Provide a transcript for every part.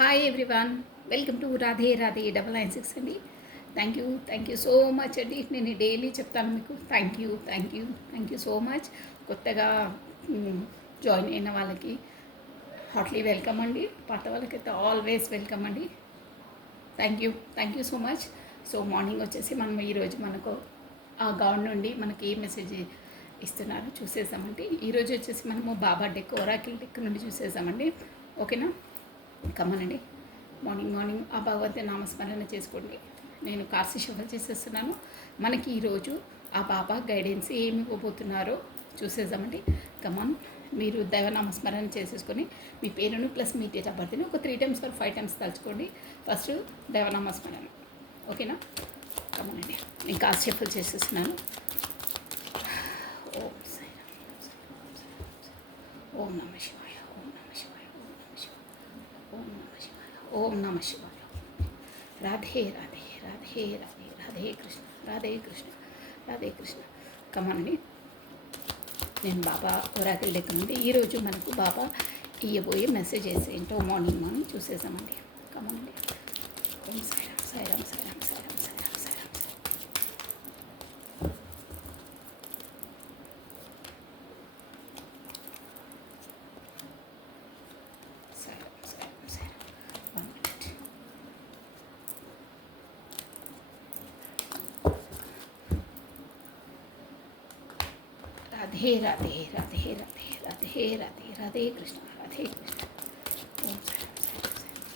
Hi everyone, welcome to Radhe Radhe 996 అండి. Thank you so much అండి. నేను డైలీ చెప్తాను మీకు థ్యాంక్ యూ సో మచ్. కొత్తగా జాయిన్ అయిన వాళ్ళకి హార్ట్లీ వెల్కమ్ అండి. పాత వాళ్ళకైతే ఆల్వేస్ వెల్కమ్ అండి. Thank you so much. So morning వచ్చేసి మనం ఈరోజు మనకు ఆ గౌన్ నుండి మనకి ఏ మెసేజ్ ఇస్తున్నారు చూసేసామండి. ఈరోజు వచ్చేసి మనము బాబా డెక్ ఒరాకిల్ డెక్ నుండి చూసేసామండి. ఓకేనా, కమ్మనండి. మార్నింగ్ ఆ భగవంతుని నామస్మరణ చేసుకోండి. నేను కార్సి షఫల్ చేసేస్తున్నాను. మనకి ఈరోజు ఆ బాబా గైడెన్స్ ఏమి ఇవ్వబోతున్నారో చూసేద్దామండి. కమన్, మీరు దైవనామస్మరణ చేసేసుకొని మీ పేరును ప్లస్ మీ డేట్ ఆఫ్ బర్త్ని ఒక 3 times or 5 times తలుచుకోండి. ఫస్ట్ దైవనామస్మరణ. ఓకేనా, కమనండి. నేను కార్సి షఫల్ చేసేస్తున్నాను. ఓం సాయిరామ్, ఓం నమ శివాయ, ఓం నమ శివాయ, ఓం నమ శివాయ, ఓం నమ శివాయ. రాధే రాధే రాధే రాధే రాధే కృష్ణ, రాధే కృష్ణ, రాధే కృష్ణ. కమనండి. నేను బాబా ఒరాకిల్ డెక్ నుండి ఈరోజు మనకు బాబా ఇయ్యబోయే మెసేజెస్ ఏంటో మార్నింగ్ చూసేసామండి. కమనండి. Om Sairam Sairam Sairam Sairam Sairam Sairam. Radhe Radhe Radhe Radhe Radhe Radhe Radhe Krishna, Radhe Krishna. Om Sairam Sairam Sairam.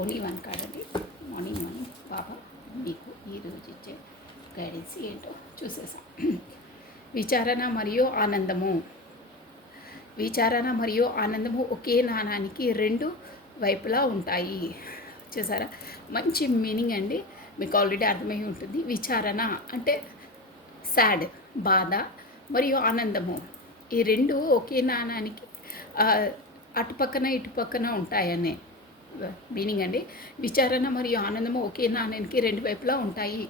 Only one card అండి. మార్నింగ్ బాబా మీకు ఈరోజు ఇచ్చే గైడెన్స్ ఏంటో చూసేసాం. విచారణ మరియు ఆనందము. విచారణ మరియు ఆనందము ఒకే నాణానికి 2 వైపులా ఉంటాయి. చూసారా, మంచి మీనింగ్ అండి. మీకు ఆల్రెడీ అర్థమై ఉంటుంది. విచారణ అంటే సాడ్, బాధ, మరియు ఆనందము, ఈ 2 ఒకే నాణానికి అటుపక్కన ఇటుపక్కన ఉంటాయనే మీనింగ్ అండి. విచారణ మరియు ఆనందము ఒకే నాణానికి 2 వైపులా ఉంటాయి.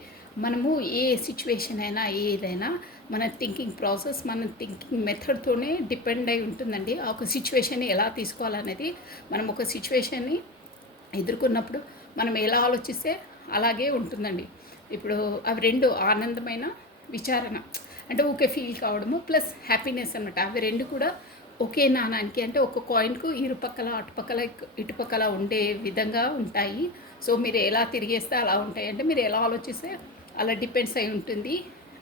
మనము ఏ సిచ్యువేషన్ అయినా ఏదైనా మన థింకింగ్ ప్రాసెస్, మన థింకింగ్ మెథడ్తోనే డిపెండ్ అయి ఉంటుందండి. ఆ ఒక సిచ్యువేషన్ని ఎలా తీసుకోవాలనేది, మనం ఒక సిచ్యువేషన్ని ఎదుర్కొన్నప్పుడు మనం ఎలా ఆలోచిస్తే అలాగే ఉంటుందండి. ఇప్పుడు అవి 2 ఆనందమైన విచారణ అంటే ఓకే ఫీల్ కావడము ప్లస్ హ్యాపీనెస్ అనమాట. అవి 2 కూడా ఒకే నాణానికి అంటే ఒక కాయిన్కు ఇరుపక్కల అటుపక్కల ఇటుపక్కల ఉండే విధంగా ఉంటాయి. సో మీరు ఎలా తిరిగేస్తే అలా ఉంటాయి, అంటే మీరు ఎలా ఆలోచిస్తే అలా డిపెండ్స్ అయి ఉంటుంది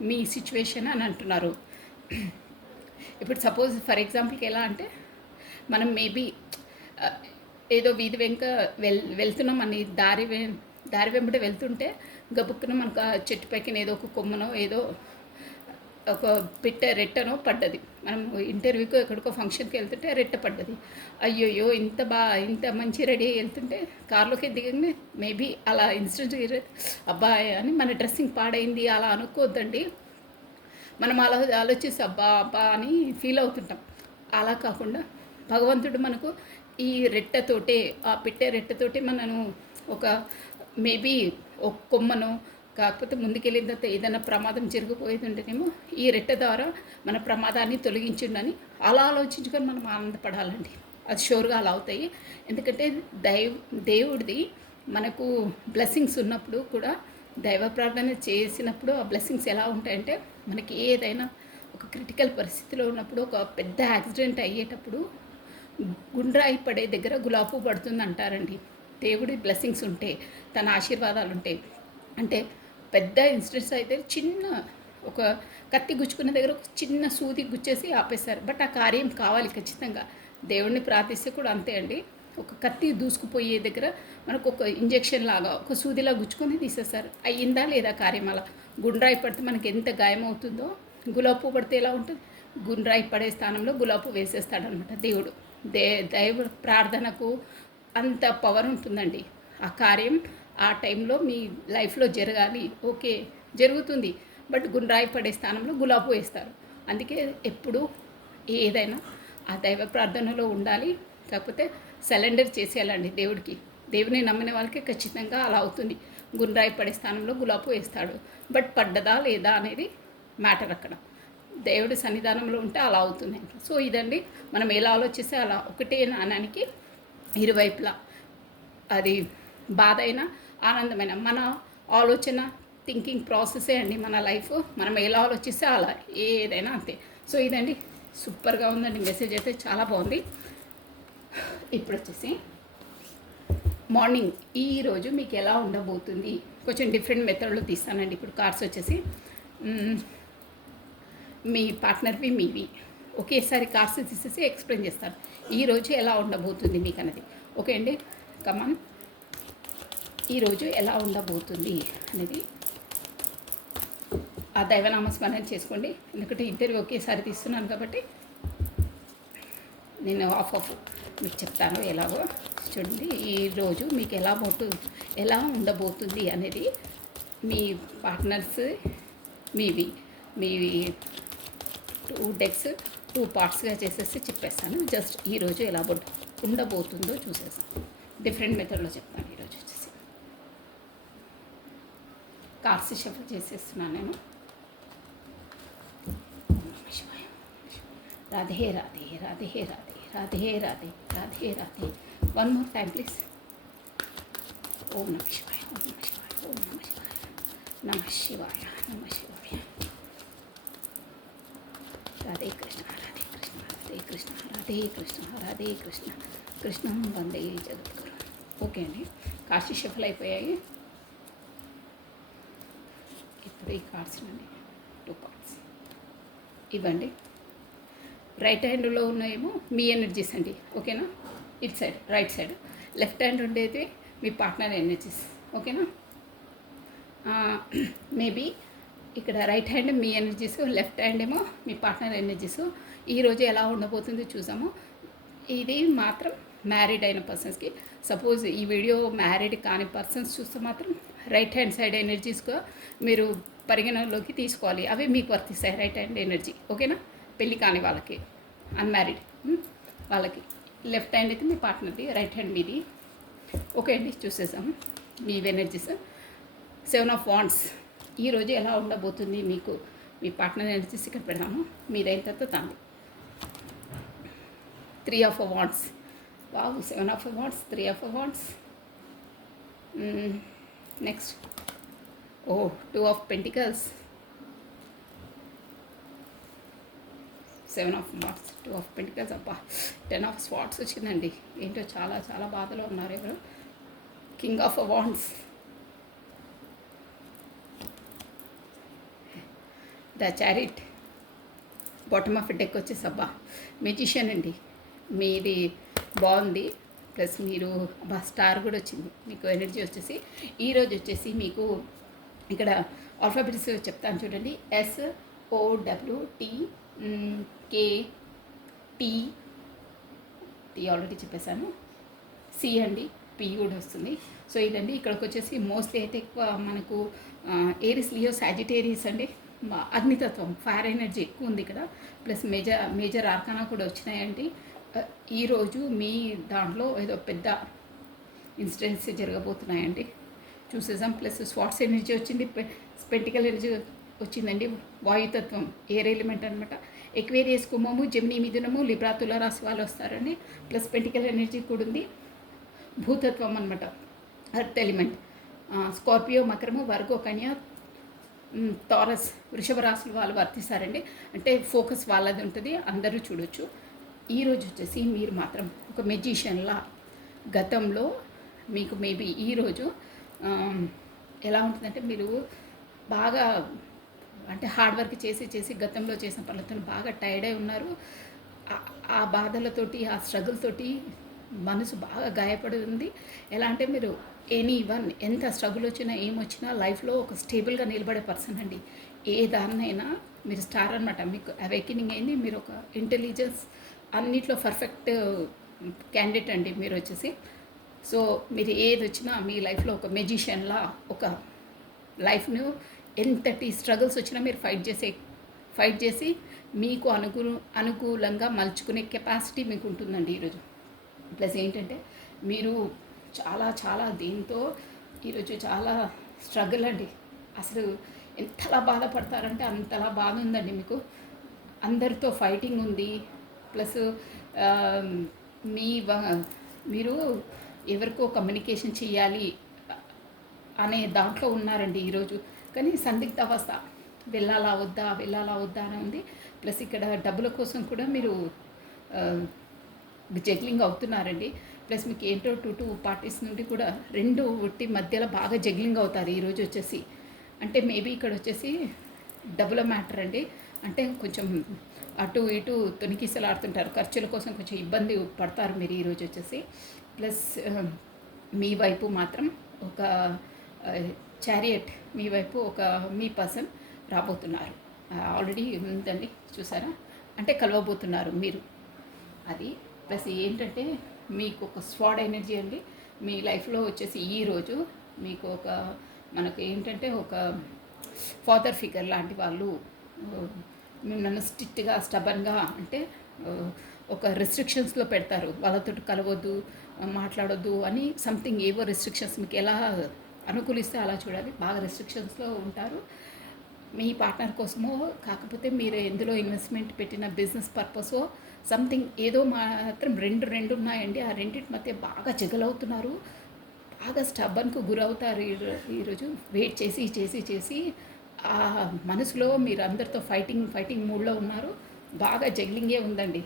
మీ సిచ్యువేషన్ అని అంటున్నారు. ఇప్పుడు సపోజ్ ఫర్ ఎగ్జాంపుల్కి ఎలా అంటే, మనం మేబీ ఏదో వీధి వెంక వెళ్తున్నాం అని దారి వెంబడి వెళ్తుంటే గబుక్కున మనకు ఆ చెట్టు పైకి ఏదో ఒక కొమ్మనో ఏదో ఒక రెట్టనో పడ్డది. మనం ఇంటర్వ్యూకో ఎక్కడికో ఫంక్షన్కి వెళ్తుంటే రెట్ట పడ్డది. అయ్యోయ్యో ఇంత మంచి రెడీ అయ్యి వెళ్తుంటే కార్లోకి దిగంగానే మేబీ అలా ఇన్సిడెంట్ అబ్బాయి అని మన డ్రెస్సింగ్ పాడైంది అలా అనుకోవద్దండి. మనం అలా ఆలోచిస్తే అబ్బా అని ఫీల్ అవుతుంటాం. అలా కాకుండా భగవంతుడు మనకు ఈ రెట్టతోటే, ఆ రెట్టతోటే మనను ఒక మేబీ ఒక కొమ్మను, కాకపోతే ముందుకెళ్ళిన తర్వాత ఏదైనా ప్రమాదం జరిగిపోయేది ఉంటేనేమో ఈ రెట్ట ద్వారా మన ప్రమాదాన్ని తొలగించిండని అలా ఆలోచించుకొని మనం ఆనందపడాలండి. అది షూర్గా అలా అవుతాయి. ఎందుకంటే దేవుడిది మనకు బ్లెస్సింగ్స్ ఉన్నప్పుడు కూడా, దైవ ప్రార్థన చేసినప్పుడు ఆ బ్లెస్సింగ్స్ ఎలా ఉంటాయంటే, మనకి ఏదైనా ఒక క్రిటికల్ పరిస్థితిలో ఉన్నప్పుడు, ఒక పెద్ద యాక్సిడెంట్ అయ్యేటప్పుడు గుండ్రాయి పడే దగ్గర గులాబీ పడుతుంది అంటారండి. దేవుడి బ్లెస్సింగ్స్ ఉంటే, తన ఆశీర్వాదాలు ఉంటాయి. అంటే పెద్ద ఇన్సిడెంట్స్ అయితే చిన్న ఒక కత్తి గుచ్చుకున్న దగ్గర ఒక చిన్న సూది గుచ్చేసి ఆపేశారు. బట్ ఆ కార్యం కావాలి ఖచ్చితంగా. దేవుడిని ప్రార్థిస్తే కూడా అంతే అండి. ఒక కత్తి దూసుకుపోయే దగ్గర మనకు ఒక ఇంజెక్షన్ లాగా ఒక సూదిలా గుచ్చుకొని తీసేస్తారు. అయ్యిందా లేదా కార్యం? అలా గుండ్రాయి పడితే మనకి ఎంత గాయం అవుతుందో, గులాబీ పడితే ఎలా ఉంటుంది? గుండ్రాయి పడే స్థానంలో గులాబీ వేసేస్తాడనమాట దేవుడు. దైవ ప్రార్థనకు అంత పవర్ ఉంటుందండి. ఆ కార్యం ఆ టైంలో మీ లైఫ్లో జరగాలి, ఓకే జరుగుతుంది, బట్ గుండ్రాయి పడే స్థానంలో గులాబీ వేస్తారు. అందుకే ఎప్పుడు ఏదైనా ఆ దైవ ప్రార్థనలో ఉండాలి. కాకపోతే సరెండర్ చేసేయాలండి దేవుడికి. దేవుని నమ్మిన వాళ్ళకి ఖచ్చితంగా అలా అవుతుంది. గుండ్రాయి పడే స్థానంలో గులాబీ వేస్తాడు, బట్ పడ్డదా లేదా అనేది మ్యాటర్ అక్కడ. దేవుడి సన్నిధానంలో ఉంటే అలా అవుతుంది. సో ఇదండి, మనం ఎలా ఆలోచిస్తే అలా. ఒకటే నాణానికి ఇరువైపులా అది బాధ అయినా ఆనందమైన మన ఆలోచన థింకింగ్ ప్రాసెసే అండి మన లైఫ్. మనం ఎలా ఆలోచిస్తే అలా ఏదైనా అంతే. సో ఇదండి, సూపర్గా ఉందండి. మెసేజ్ అయితే చాలా బాగుంది. ఇప్పుడు వచ్చేసి మార్నింగ్ ఈరోజు మీకు ఎలా ఉండబోతుంది, కొంచెం డిఫరెంట్ మెథడ్లో తీస్తానండి. ఇప్పుడు కార్డ్స్ వచ్చేసి మీ పార్ట్నర్వి మీవి ఒకేసారి కార్డ్స్ తీసేసి ఎక్స్ప్లెయిన్ చేస్తాను ఈరోజు ఎలా ఉండబోతుంది మీకు అన్నది. ఓకే అండి, కమాన్. ఈరోజు ఎలా ఉండబోతుంది అనేది ఆ దైవనామస్మరణ చేసుకోండి. ఎందుకంటే ఇంటర్వ్యూ ఒకేసారి తీస్తున్నాను కాబట్టి నేను ఆఫ్ మీకు చెప్తాను ఎలాగో. చూడండి, ఈరోజు మీకు ఎలా ఉండబోతుంది అనేది మీ పార్ట్నర్స్ మీవి 2 డెక్స్ 2 పార్ట్స్గా చేసేసి చెప్పేస్తాను. జస్ట్ ఈరోజు ఎలా ఉండబోతుందో చూసేస్తాను. డిఫరెంట్ మెథడ్లో చెప్తాను. ఈరోజు వచ్చేసి కార్డ్స్ షఫల్ చేసేస్తున్నాను నేను. Radhe Radhe Radhe Radhe Radhe Radhe Radhe Radhe. One more time please. Om నమ శివాయ, ఓం నమ శివాయ, ఓం నమ శివాయ, నమ శివాయ, నమ శివాయ. రాధే కృష్ణ, రాధే కృష్ణ, రాధే కృష్ణ, రాధే కృష్ణ, రాధే కృష్ణ, కృష్ణం వందే జగద్గురు. ఓకే అండి, కాశీ షఫల్ అయిపోయాయి. ఇప్పుడు ఈ కార్డ్స్ అండి, 2 కార్డ్స్ ఇవ్వండి. రైట్ హ్యాండ్లో ఉన్నాయేమో మీ ఎనర్జీస్ అండి, ఓకేనా. It side right side. Left hand ఉండేది మీ పార్ట్నర్ ఎనర్జీస్, ఓకేనా. మేబీ ఇక్కడ రైట్ హ్యాండ్ మీ ఎనర్జీస్, లెఫ్ట్ హ్యాండ్ ఏమో మీ పార్ట్నర్ ఎనర్జీస్. ఈరోజు ఎలా ఉండబోతుందో చూసాము. ఇది మాత్రం మ్యారీడ్ అయిన పర్సన్స్కి. సపోజ్ ఈ వీడియో మ్యారీడ్ కాని పర్సన్స్ చూస్తే మాత్రం రైట్ హ్యాండ్ సైడ్ ఎనర్జీస్గా మీరు పరిగణనలోకి తీసుకోవాలి. అవి మీకు వర్తిస్తాయి, రైట్ హ్యాండ్ ఎనర్జీ, ఓకేనా. పెళ్ళి కాని వాళ్ళకి, అన్మ్యారీడ్ వాళ్ళకి. లెఫ్ట్ హ్యాండ్ అయితే మీ పార్ట్నర్ది, రైట్ హ్యాండ్ మీది. ఓకే అండి, చూసేసాము మీ ఎనర్జీస్. 7 ఆఫ్ వాండ్స్ ఈరోజు ఎలా ఉండబోతుంది మీకు, మీ పార్ట్నర్ ఎనర్జీస్ ఇక్కడ పెడదాము. మీదైన తర్వాత తాను 3 of wands. Wow, 7 of wands, 3 of wands. Next 2 of pentacles, 7 of wands, 2 of pentacles. అబ్బా, 10 ఆఫ్ స్వాట్స్ వచ్చిందండి. ఏంటో చాలా చాలా బాధలో ఉన్నారు ఎవరు. King of wands, the chariot. Bottom of deck వచ్చేసి అబ్బా మెజిషియన్ అండి. మీది బాగుంది, ప్లస్ మీరు అబ్బా స్టార్ కూడా వచ్చింది మీకు. ఎనర్జీ వచ్చేసి ఈరోజు వచ్చేసి మీకు ఇక్కడ ఆల్ఫాబెట్స్ చెప్తాను చూడండి. SOWTKT ఆల్రెడీ చెప్పేశాను. సి అండి, పి కూడా వస్తుంది. సో ఇదండి, ఇక్కడికి వచ్చేసి మోస్ట్లీ అయితే ఎక్కువ మనకు ఏరిస్, లియో, సాజిటేరియస్ అండి. అగ్నితత్వం, ఫైర్ ఎనర్జీ ఎక్కువ ఉంది ఇక్కడ. ప్లస్ మేజర్ ఆర్కానా కూడా వచ్చినాయండి. ఈరోజు మీ దాంట్లో ఏదో పెద్ద ఇన్సిడెంట్స్ జరగబోతున్నాయండి, చూసేసాం. ప్లస్ స్వాట్స్ ఎనర్జీ వచ్చింది, పెంటికల్ ఎనర్జీ వచ్చిందండి. వాయుతత్వం, ఎయిర్ ఎలిమెంట్ అనమాట. ఎక్వేరియస్, కుంభము, జెమిని, మిథునము, లిబ్రా, తుల రాశి వాళ్ళు వస్తారండి. ప్లస్ పెంటికల్ ఎనర్జీ కూడా ఉంది. భూతత్వం అనమాట, అర్త్ ఎలిమెంట్. స్కార్పియో, మకరము, వర్గో, కన్య, టారస్, వృషభ రాశులు వాళ్ళు వర్తిస్తారండి. అంటే ఫోకస్ వాళ్ళది ఉంటుంది, అందరూ చూడొచ్చు. ఈరోజు వచ్చేసి మీరు మాత్రం ఒక మెజిషియన్లా గతంలో మీకు మేబీ ఈరోజు ఎలా ఉంటుందంటే, మీరు బాగా అంటే హార్డ్ వర్క్ చేసి గతంలో చేసిన పనులతో బాగా టైర్డ్ అయి ఉన్నారు. ఆ బాధలతోటి, ఆ స్ట్రగుల్ తోటి మనసు బాగా గాయపడి ఉంది. ఎలా అంటే మీరు ఎంత స్ట్రగుల్ వచ్చినా ఏమొచ్చినా లైఫ్లో ఒక స్టేబుల్గా నిలబడే పర్సన్ అండి. ఏ దాన్నైనా మీరు స్టార్ అనమాట. మీకు అవేకెనింగ్ అయింది, మీరు ఒక ఇంటెలిజెన్స్ అన్నిట్లో పర్ఫెక్ట్ క్యాండిడేట్ అండి మీరు వచ్చేసి. సో మీరు ఏది వచ్చినా మీ లైఫ్లో ఒక మెజిషియన్లా ఒక లైఫ్ను ఎంతటి స్ట్రగుల్స్ వచ్చినా మీరు ఫైట్ చేసి మీకు అనుకూలంగా మలుచుకునే కెపాసిటీ మీకు ఉంటుందండి ఈరోజు. ప్లస్ ఏంటంటే మీరు చాలా దీంతో ఈరోజు చాలా స్ట్రగుల్ అండి. అసలు ఎంతలా బాధపడతారంటే అంతలా బాధ ఉందండి మీకు. అందరితో ఫైటింగ్ ఉంది. ప్లస్ మీరు ఎవరికో కమ్యూనికేషన్ చేయాలి అనే దాంట్లో ఉన్నారండి ఈరోజు. కానీ సందిగ్ధ అవస్థ, వెళ్ళాలా వద్దా వెళ్ళాలా వద్దా అని ఉంది. ప్లస్ ఇక్కడ డబ్బుల కోసం కూడా మీరు జగ్లింగ్ అవుతున్నారండి. ప్లస్ మీకు ఏంటో టూ పార్టీస్ నుండి కూడా రెండు ఒట్టి మధ్యలో బాగా జగ్లింగ్ అవుతారు ఈరోజు వచ్చేసి. అంటే మేబీ ఇక్కడ వచ్చేసి డబ్బుల మ్యాటర్ అండి. అంటే కొంచెం అటు ఇటు తొనికిసలాడుతుంటారు, ఖర్చుల కోసం కొంచెం ఇబ్బంది పడతారు మీరు ఈరోజు వచ్చేసి. ప్లస్ మీ వైపు మాత్రం ఒక చారియట్, మీ వైపు ఒక మీ పర్సన్ రాబోతున్నారు. ఆల్రెడీ ఉందండి, చూసారా? అంటే కలవబోతున్నారు మీరు. అది ప్లస్ ఏంటంటే మీకు ఒక స్వాడ్ ఎనర్జీ అండి మీ లైఫ్లో వచ్చేసి. ఈరోజు మీకు ఒక మనకు ఏంటంటే ఒక ఫాదర్ ఫిగర్ లాంటి వాళ్ళు మిమ్మల్ని స్ట్రిక్ట్గా స్టబన్గా అంటే ఒక రెస్ట్రిక్షన్స్లో పెడతారు. వాళ్ళతో కలవద్దు, మాట్లాడొద్దు అని సంథింగ్ ఏవో రెస్ట్రిక్షన్స్ మీకు ఎలా అనుకూలిస్తే అలా చూడాలి. బాగా రెస్ట్రిక్షన్స్లో ఉంటారు మీ పార్ట్నర్ కోసమో, కాకపోతే మీరు ఎందులో ఇన్వెస్ట్మెంట్ పెట్టిన బిజినెస్ పర్పసో సంథింగ్ ఏదో మాత్రం రెండు ఉన్నాయండి. ఆ రెండింటి మధ్య బాగా జగలవుతున్నారు, బాగా స్టబ్బన్కు గురవుతారు ఈరోజు. వెయిట్ చేసి చేసి చేసి ఆ మనసులో మీరు అందరితో ఫైటింగ్ మూడ్లో ఉన్నారు. బాగా జగ్లింగే ఉందండి.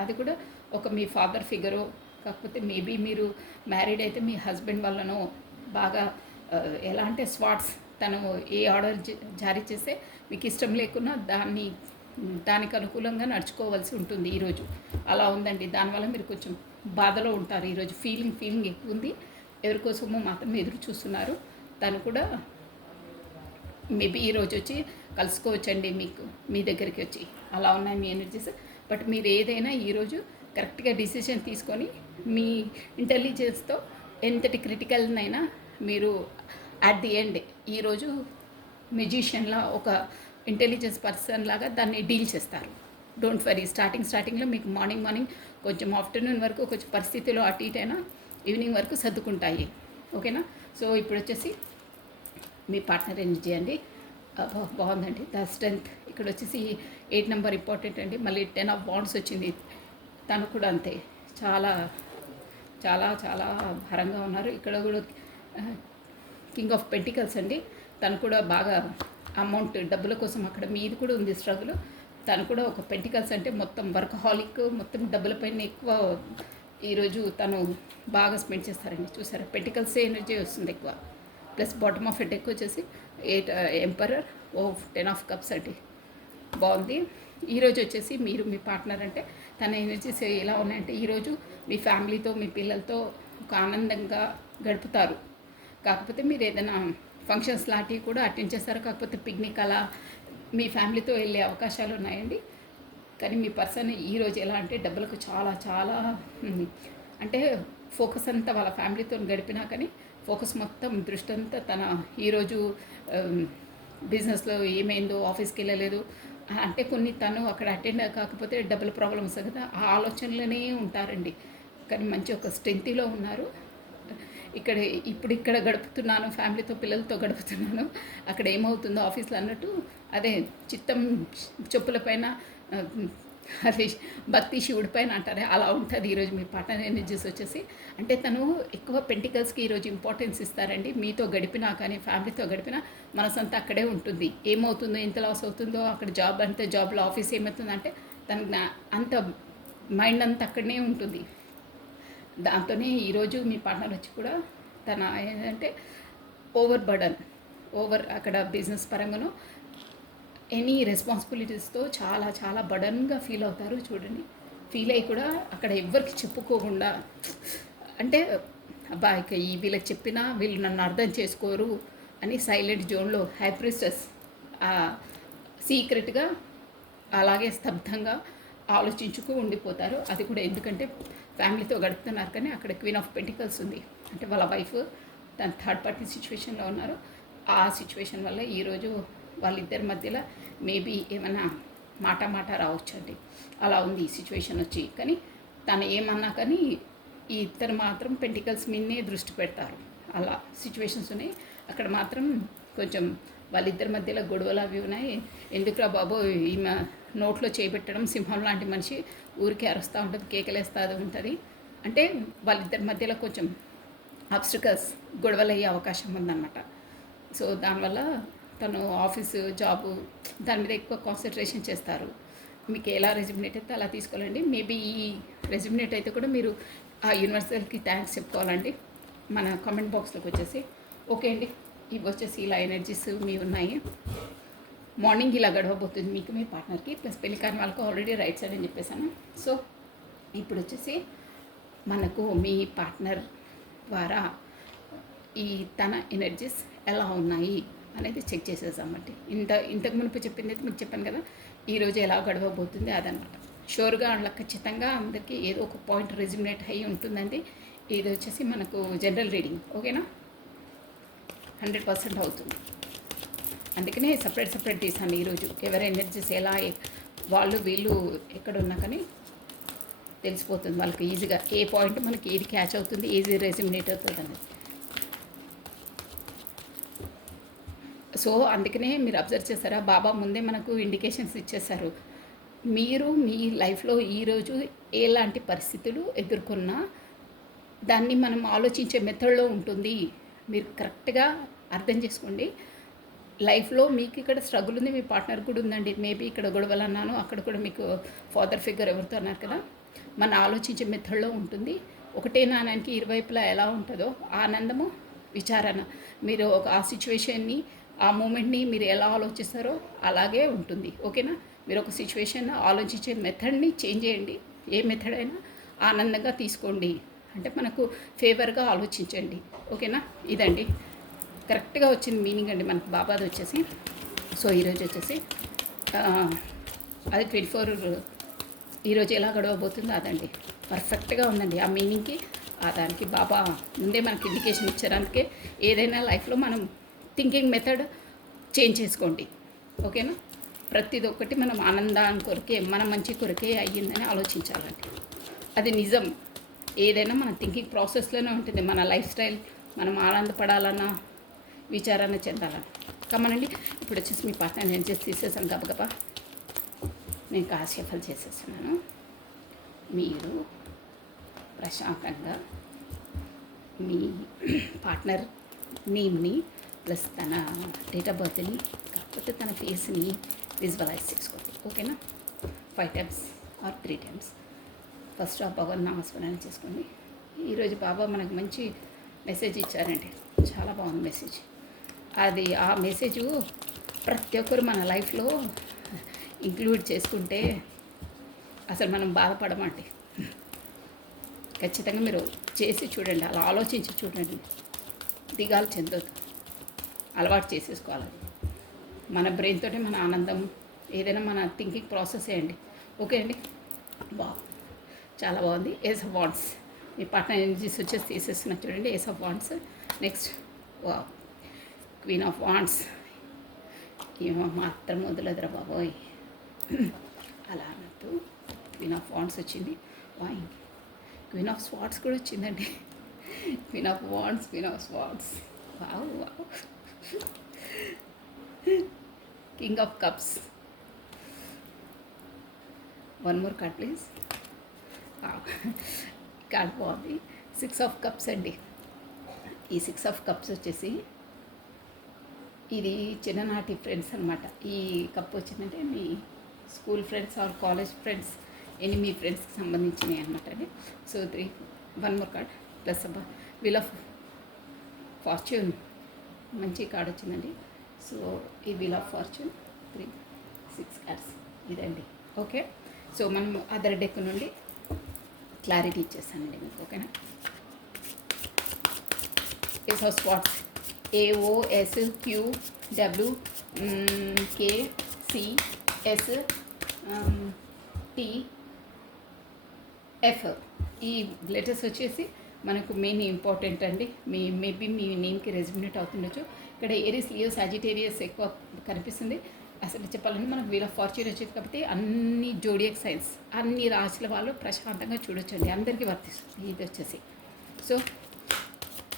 అది కూడా ఒక మీ ఫాదర్ ఫిగరో, కాకపోతే మేబీ మీరు మ్యారీడ్ అయితే మీ హస్బెండ్ వల్లనో బాగా ఎలా అంటే స్వాట్స్, తను ఏ ఆర్డర్ జారీ చేస్తే మీకు ఇష్టం లేకున్నా దానికి అనుకూలంగా నడుచుకోవాల్సి ఉంటుంది ఈరోజు. అలా ఉందండి. దానివల్ల మీరు కొంచెం బాధలో ఉంటారు ఈరోజు. ఫీలింగ్ ఎక్కువ ఉంది. ఎవరికోసమో మాత్రం ఎదురు చూస్తున్నారు. తను కూడా మేబీ ఈరోజు వచ్చి కలుసుకోవచ్చండి మీకు, మీ దగ్గరికి వచ్చి. అలా ఉన్నాయి మీ ఎనర్జీస్. బట్ మీరు ఏదైనా ఈరోజు కరెక్ట్గా డిసిషన్ తీసుకొని మీ ఇంటెలిజెన్స్తో ఎంతటి క్రిటికల్నైనా మీరు అట్ ది ఎండ్ ఈరోజు మెజిషియన్లా ఒక ఇంటెలిజెన్స్ పర్సన్ లాగా దాన్ని డీల్ చేస్తారు. Don't worry. స్టార్టింగ్లో మీకు మార్నింగ్ కొంచెం ఆఫ్టర్నూన్ వరకు కొంచెం పరిస్థితిలో అటు ఇటు అయినా ఈవినింగ్ వరకు సర్దుకుంటాయి. ఓకేనా? సో ఇప్పుడు వచ్చేసి మీ పార్ట్నర్ ఎనర్జీ అండి. బాగుందండి. ద స్ట్రెంత్ ఇక్కడ వచ్చేసి 8 నెంబర్ ఇంపార్టెంట్ అండి. మళ్ళీ 10 ఆఫ్ వాండ్స్ వచ్చింది. తను కూడా అంతే, చాలా చాలా చాలా భారంగా ఉన్నారు. ఇక్కడ కూడా కింగ్ ఆఫ్ పెంటికల్స్ అండి. తను కూడా బాగా అమౌంట్ డబ్బుల కోసం అక్కడ మీది కూడా ఉంది స్ట్రగుల్. తను కూడా ఒక పెంటికల్స్ అంటే మొత్తం వర్కహాలిక్, మొత్తం డబ్బులపైన ఎక్కువ ఈరోజు తను బాగా స్పెండ్ చేస్తారండి. చూసారా? పెంటికల్స్ ఎనర్జీ వస్తుంది ఎక్కువ. ప్లస్ బాటమ్ ఆఫ్ హెడ్ ఎక్కువ వచ్చేసి 8 ఎంపరర్ ఓ 10 ఆఫ్ కప్స్ అండి. బాగుంది. ఈరోజు వచ్చేసి మీరు మీ పార్ట్నర్ అంటే తన ఎనర్జీస్ ఎలా ఉన్నాయంటే ఈరోజు మీ ఫ్యామిలీతో మీ పిల్లలతో ఒక ఆనందంగా గడుపుతారు. కాకపోతే మీరు ఏదైనా ఫంక్షన్స్ లాంటివి కూడా అటెండ్ చేస్తారు. కాకపోతే పిక్నిక్ అలా మీ ఫ్యామిలీతో వెళ్ళే అవకాశాలు ఉన్నాయండి. కానీ మీ పర్సన్ ఈరోజు ఎలా అంటే డబ్బులకు చాలా చాలా అంటే ఫోకస్ అంతా వాళ్ళ ఫ్యామిలీతో గడిపినా కానీ ఫోకస్ మొత్తం దృష్టి అంతా తన ఈరోజు బిజినెస్లో ఏమైందో, ఆఫీస్కి వెళ్ళలేదు అంటే కొన్ని తను అక్కడ అటెండ్ కాకపోతే డబ్బుల ప్రాబ్లమ్స్ కదా, ఆ ఆలోచనలోనే ఉంటారండి. కానీ మంచి ఒక స్ట్రెంగ్త్లో ఉన్నారు. ఇక్కడ గడుపుతున్నాను, ఫ్యామిలీతో పిల్లలతో గడుపుతున్నాను, అక్కడ ఏమవుతుందో ఆఫీస్లో అన్నట్టు అదే చిత్తం చెప్పుల పైన అది భక్తి శివుడి పైన అంటారే అలా ఉంటుంది ఈరోజు మీ పార్ట్నర్ ఎనర్జీస్ వచ్చేసి. అంటే తను ఎక్కువ పెంటికల్స్కి ఈరోజు ఇంపార్టెన్స్ ఇస్తారండి. మీతో గడిపినా కానీ ఫ్యామిలీతో గడిపినా మనసంతా అక్కడే ఉంటుంది. ఏమవుతుందో, ఎంత లాస్ అవుతుందో, అక్కడ జాబ్ అంటే జాబ్లో ఆఫీస్ ఏమవుతుందంటే తనకు అంత మైండ్ అంతా అక్కడనే ఉంటుంది. దాంతోనే ఈరోజు మీ పార్ట్నర్ వచ్చి కూడా తన ఏంటంటే ఓవర్ అక్కడ బిజినెస్ పరంగాను ఎనీ రెస్పాన్సిబిలిటీస్తో చాలా చాలా బర్డన్గా ఫీల్ అవుతారు. చూడండి, ఫీల్ అయ్యి కూడా అక్కడ ఎవ్వరికి చెప్పుకోకుండా అంటే అబ్బా ఇక వీళ్ళకి చెప్పినా వీళ్ళు నన్ను అర్థం చేసుకోరు అని సైలెంట్ జోన్లో హైప్రిస్టస్ సీక్రెట్గా అలాగే స్తబ్దంగా ఆలోచించుకు ఉండిపోతారు. అది కూడా ఎందుకంటే ఫ్యామిలీతో గడుపుతున్నారు కానీ అక్కడ క్వీన్ ఆఫ్ పెంటికల్స్ ఉంది. అంటే వాళ్ళ వైఫ్ తన థర్డ్ పార్టీ సిచ్యువేషన్లో ఉన్నారు. ఆ సిచ్యువేషన్ వల్ల ఈరోజు వాళ్ళిద్దరి మధ్యలో మేబీ ఏమైనా మాట రావచ్చు అండి. అలా ఉంది ఈ సిచ్యువేషన్ వచ్చి. కానీ తను ఏమన్నా కానీ ఈ ఇద్దరు మాత్రం పెంటికల్స్ మీదనే దృష్టి పెడతారు. అలా సిచ్యువేషన్స్ ఉన్నాయి. అక్కడ మాత్రం కొంచెం వాళ్ళిద్దరి మధ్యలో గొడవలు అవి ఉన్నాయి. ఎందుకురా బాబు ఈమె నోట్లో చేపెట్టడం, సింహం లాంటి మనిషి ఊరికే అరుస్తూ ఉంటుంది, కేకలేస్తూ ఉంటుంది. అంటే వాళ్ళిద్దరి మధ్యలో కొంచెం ఆబ్స్టికల్స్ గొడవలు అయ్యే అవకాశం ఉందన్నమాట. సో దానివల్ల తను ఆఫీసు జాబు దాని మీద ఎక్కువ కాన్సన్ట్రేషన్ చేస్తారు. మీకు ఎలా రెజ్యుమినేట్ అయితే అలా తీసుకోవాలండి. మేబీ ఈ రెజ్యుమినేట్ అయితే కూడా మీరు ఆ యూనివర్సల్కి థ్యాంక్స్ చెప్పుకోవాలండి. మన కామెంట్ బాక్స్లోకి వచ్చేసి ఓకే అండి, ఇవి వచ్చేసి ఇలా ఎనర్జీస్ మీ ఉన్నాయి. మార్నింగ్ ఇలా గడవబోతుంది మీకు మీ పార్ట్నర్కి, ప్లస్ పెళ్లి కాని వాళ్ళకు ఆల్రెడీ రైట్ సైడ్ అని చెప్పేసాను. సో ఇప్పుడు వచ్చేసి మనకు మీ పార్ట్నర్ ద్వారా ఈ తన ఎనర్జీస్ ఎలా ఉన్నాయి అనేది చెక్ చేసేసామండి. ఇంతకు మునుపు చెప్పింది అయితే మీకు చెప్పాను కదా, ఈరోజు ఎలా గడవబోతుంది అదనమాట. షూర్గా అలా ఖచ్చితంగా అందరికీ ఏదో ఒక పాయింట్ రెజ్యుమినేట్ అయ్యి ఉంటుందండి. ఇది వచ్చేసి మనకు జనరల్ రీడింగ్, ఓకేనా? 100% అవుతుంది. అందుకనే సపరేట్ తీసాను ఈరోజు. ఎవరి ఎనర్జీస్ ఎలా వాళ్ళు వీళ్ళు ఎక్కడున్నా కానీ తెలిసిపోతుంది వాళ్ళకి ఈజీగా, ఏ పాయింట్ మనకి ఏది క్యాచ్ అవుతుంది, ఏది రెజ్యుమినేట్ అవుతుంది అనేది. సో అందుకనే మీరు అబ్జర్వ్ చేస్తారా, బాబా ముందే మనకు ఇండికేషన్స్ ఇచ్చేశారు. మీరు మీ లైఫ్లో ఈరోజు ఎలాంటి పరిస్థితులు ఎదుర్కొన్నా దాన్ని మనం ఆలోచించే మెథడ్లో ఉంటుంది. మీరు కరెక్ట్గా అర్థం చేసుకోండి. లైఫ్లో మీకు ఇక్కడ స్ట్రగుల్ ఉంది, మీ పార్ట్నర్ కూడా ఉందండి. మేబీ ఇక్కడ గొడవలు అన్నాను, అక్కడ కూడా మీకు ఫాదర్ ఫిగర్ ఎవరితో అన్నారు కదా, మన ఆలోచించే మెథడ్లో ఉంటుంది. ఒకటే నాణానికి ఇరువైపులా ఎలా ఉంటుందో ఆనందము విచారణ, మీరు ఒక ఆ సిచ్యువేషన్ని ఆ మూమెంట్ని మీరు ఎలా ఆలోచిస్తారో అలాగే ఉంటుంది, ఓకేనా? మీరు ఒక సిచ్యువేషన్ ఆలోచించే మెథడ్ని చేంజ్ చేయండి. ఏ మెథడ్ అయినా ఆనందంగా తీసుకోండి, అంటే మనకు ఫేవర్గా ఆలోచించండి, ఓకేనా? ఇదండి కరెక్ట్గా వచ్చింది మీనింగ్ అండి మనకు బాబాది వచ్చేసి. సో ఈరోజు వచ్చేసి అది 24 ఈరోజు ఎలా గడవబోతుందో అదండి పర్ఫెక్ట్గా ఉందండి. ఆ మీనింగ్కి దానికి బాబా ముందే మనకి ఇండికేషన్ ఇచ్చడానికి ఏదైనా లైఫ్లో మనం థింకింగ్ మెథడ్ చేంజ్ చేసుకోండి, ఓకేనా? ప్రతిది ఒక్కటి మనం ఆనందాన్ని కొరకే, మన మంచి కొరకే అయ్యిందని ఆలోచించాలండి. అది నిజం. ఏదైనా మన థింకింగ్ ప్రాసెస్లోనే ఉంటుంది. మన లైఫ్ స్టైల్ మనం ఆనందపడాలన్నా విచారణ చెందాలని కమ్మనండి. ఇప్పుడు వచ్చేసి మీ పార్ట్నర్ నేను చేసి తీసేసాను గబగబా, నేను కాసేఫలు చేసేస్తున్నాను. మీరు ప్రశాంతంగా మీ పార్ట్నర్ నేమ్ని ప్లస్ తన డేట్ ఆఫ్ బర్త్ని, కాకపోతే తన ఫేస్ని విజువలైజ్ చేసుకోండి, ఓకేనా? 5 times ఆర్ 3 times. ఫస్ట్ ఆ భగవన్ నామస్మరణ చేసుకోండి. ఈరోజు బాబా మనకు మంచి మెసేజ్ ఇచ్చారండి, చాలా బాగుంది మెసేజ్. అది ఆ మెసేజ్ ప్రతి ఒక్కరు మన లైఫ్లో ఇంక్లూడ్ చేసుకుంటే అసలు మనం బాధపడమండి. ఖచ్చితంగా మీరు చేసి చూడండి, అలా ఆలోచించి చూడండి, దిగాలు చెందొద్దు, అలవాటు చేసేసుకోవాలి. మన బ్రెయిన్ తోటి మన ఆనందం ఏదైనా మన థింకింగ్ ప్రాసెస్ చేయండి, ఓకే అండి? చాలా బాగుంది. ఏస్ ఆఫ్ వాండ్స్ మీ పార్ట్నర్ ఎనర్జీస్ వచ్చేసి తీసేస్తున్నా చూడండి. Ace of wands. Next queen of wands. ఏమో మాత్రం వదలదురా బాబోయ్, అలా అన్నట్టు క్వీన్ ఆఫ్ వాండ్స్ వచ్చింది. వాయ్, క్వీన్ ఆఫ్ స్వార్డ్స్ కూడా వచ్చిందండి. Queen of wands, queen of swords. Wow wow. King of cups. One more card please. Card బాగుంది. 6 of cups అండి. ఈ 6 of cups వచ్చేసి ఇది చిన్ననాటి ఫ్రెండ్స్ అనమాట. ఈ కప్ వచ్చిందంటే మీ school friends or college friends, మీ ఫ్రెండ్స్కి సంబంధించినవి అనమాట అండి. So 3, 1 more card plus wheel of fortune, మంచి కార్డ్ వచ్చిందండి. సో ఈ వీల్ ఆఫ్ ఫార్చ్యూన్ 3, 6 కార్డ్స్ ఇదండి, ఓకే? సో మనం అదర్ డెక్ నుండి క్లారిటీ ఇచ్చేస్తానండి మీకు, ఓకేనా? Ace of swords AOSQWKCSTF. ఈ లెటర్స్ వచ్చేసి మనకు మెయిన్ ఇంపార్టెంట్ అండి. మేబీ మీ నేమ్కి రెజ్యుమినేట్ అవుతుండొచ్చు. ఇక్కడ ఏరీస్, లియో, సాజిటేరియస్ ఎక్కువ కనిపిస్తుంది. అసలు చెప్పాలంటే మనకు వీల్ ఆఫ్ ఫార్చ్యూన్ వచ్చేది కాబట్టి అన్ని జోడియక్ సైన్స్, అన్ని రాశుల వాళ్ళు ప్రశాంతంగా చూడొచ్చండి, అందరికీ వర్తిస్తుంది ఇది వచ్చేసి. సో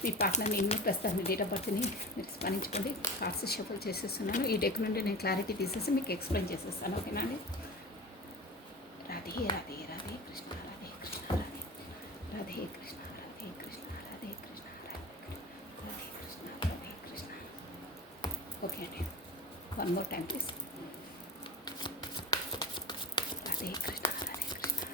మీ పార్ట్నర్ నేమ్ని ప్రస్తుతం డేట్ ఆఫ్ బర్త్ని మీరు స్మరించుకోండి. కార్డ్స్ షఫల్ చేసేస్తున్నాను. ఈ డెక్ నుండి నేను క్లారిటీ తీసేసి మీకు ఎక్స్ప్లెయిన్ చేసేస్తాను, ఓకేనా అండి? రాధే రాధే రాధే కృష్ణ, రాధే కృష్ణ, రాధే రాధే చేయండి. One more time please. Radhe Krishna Radhe Krishna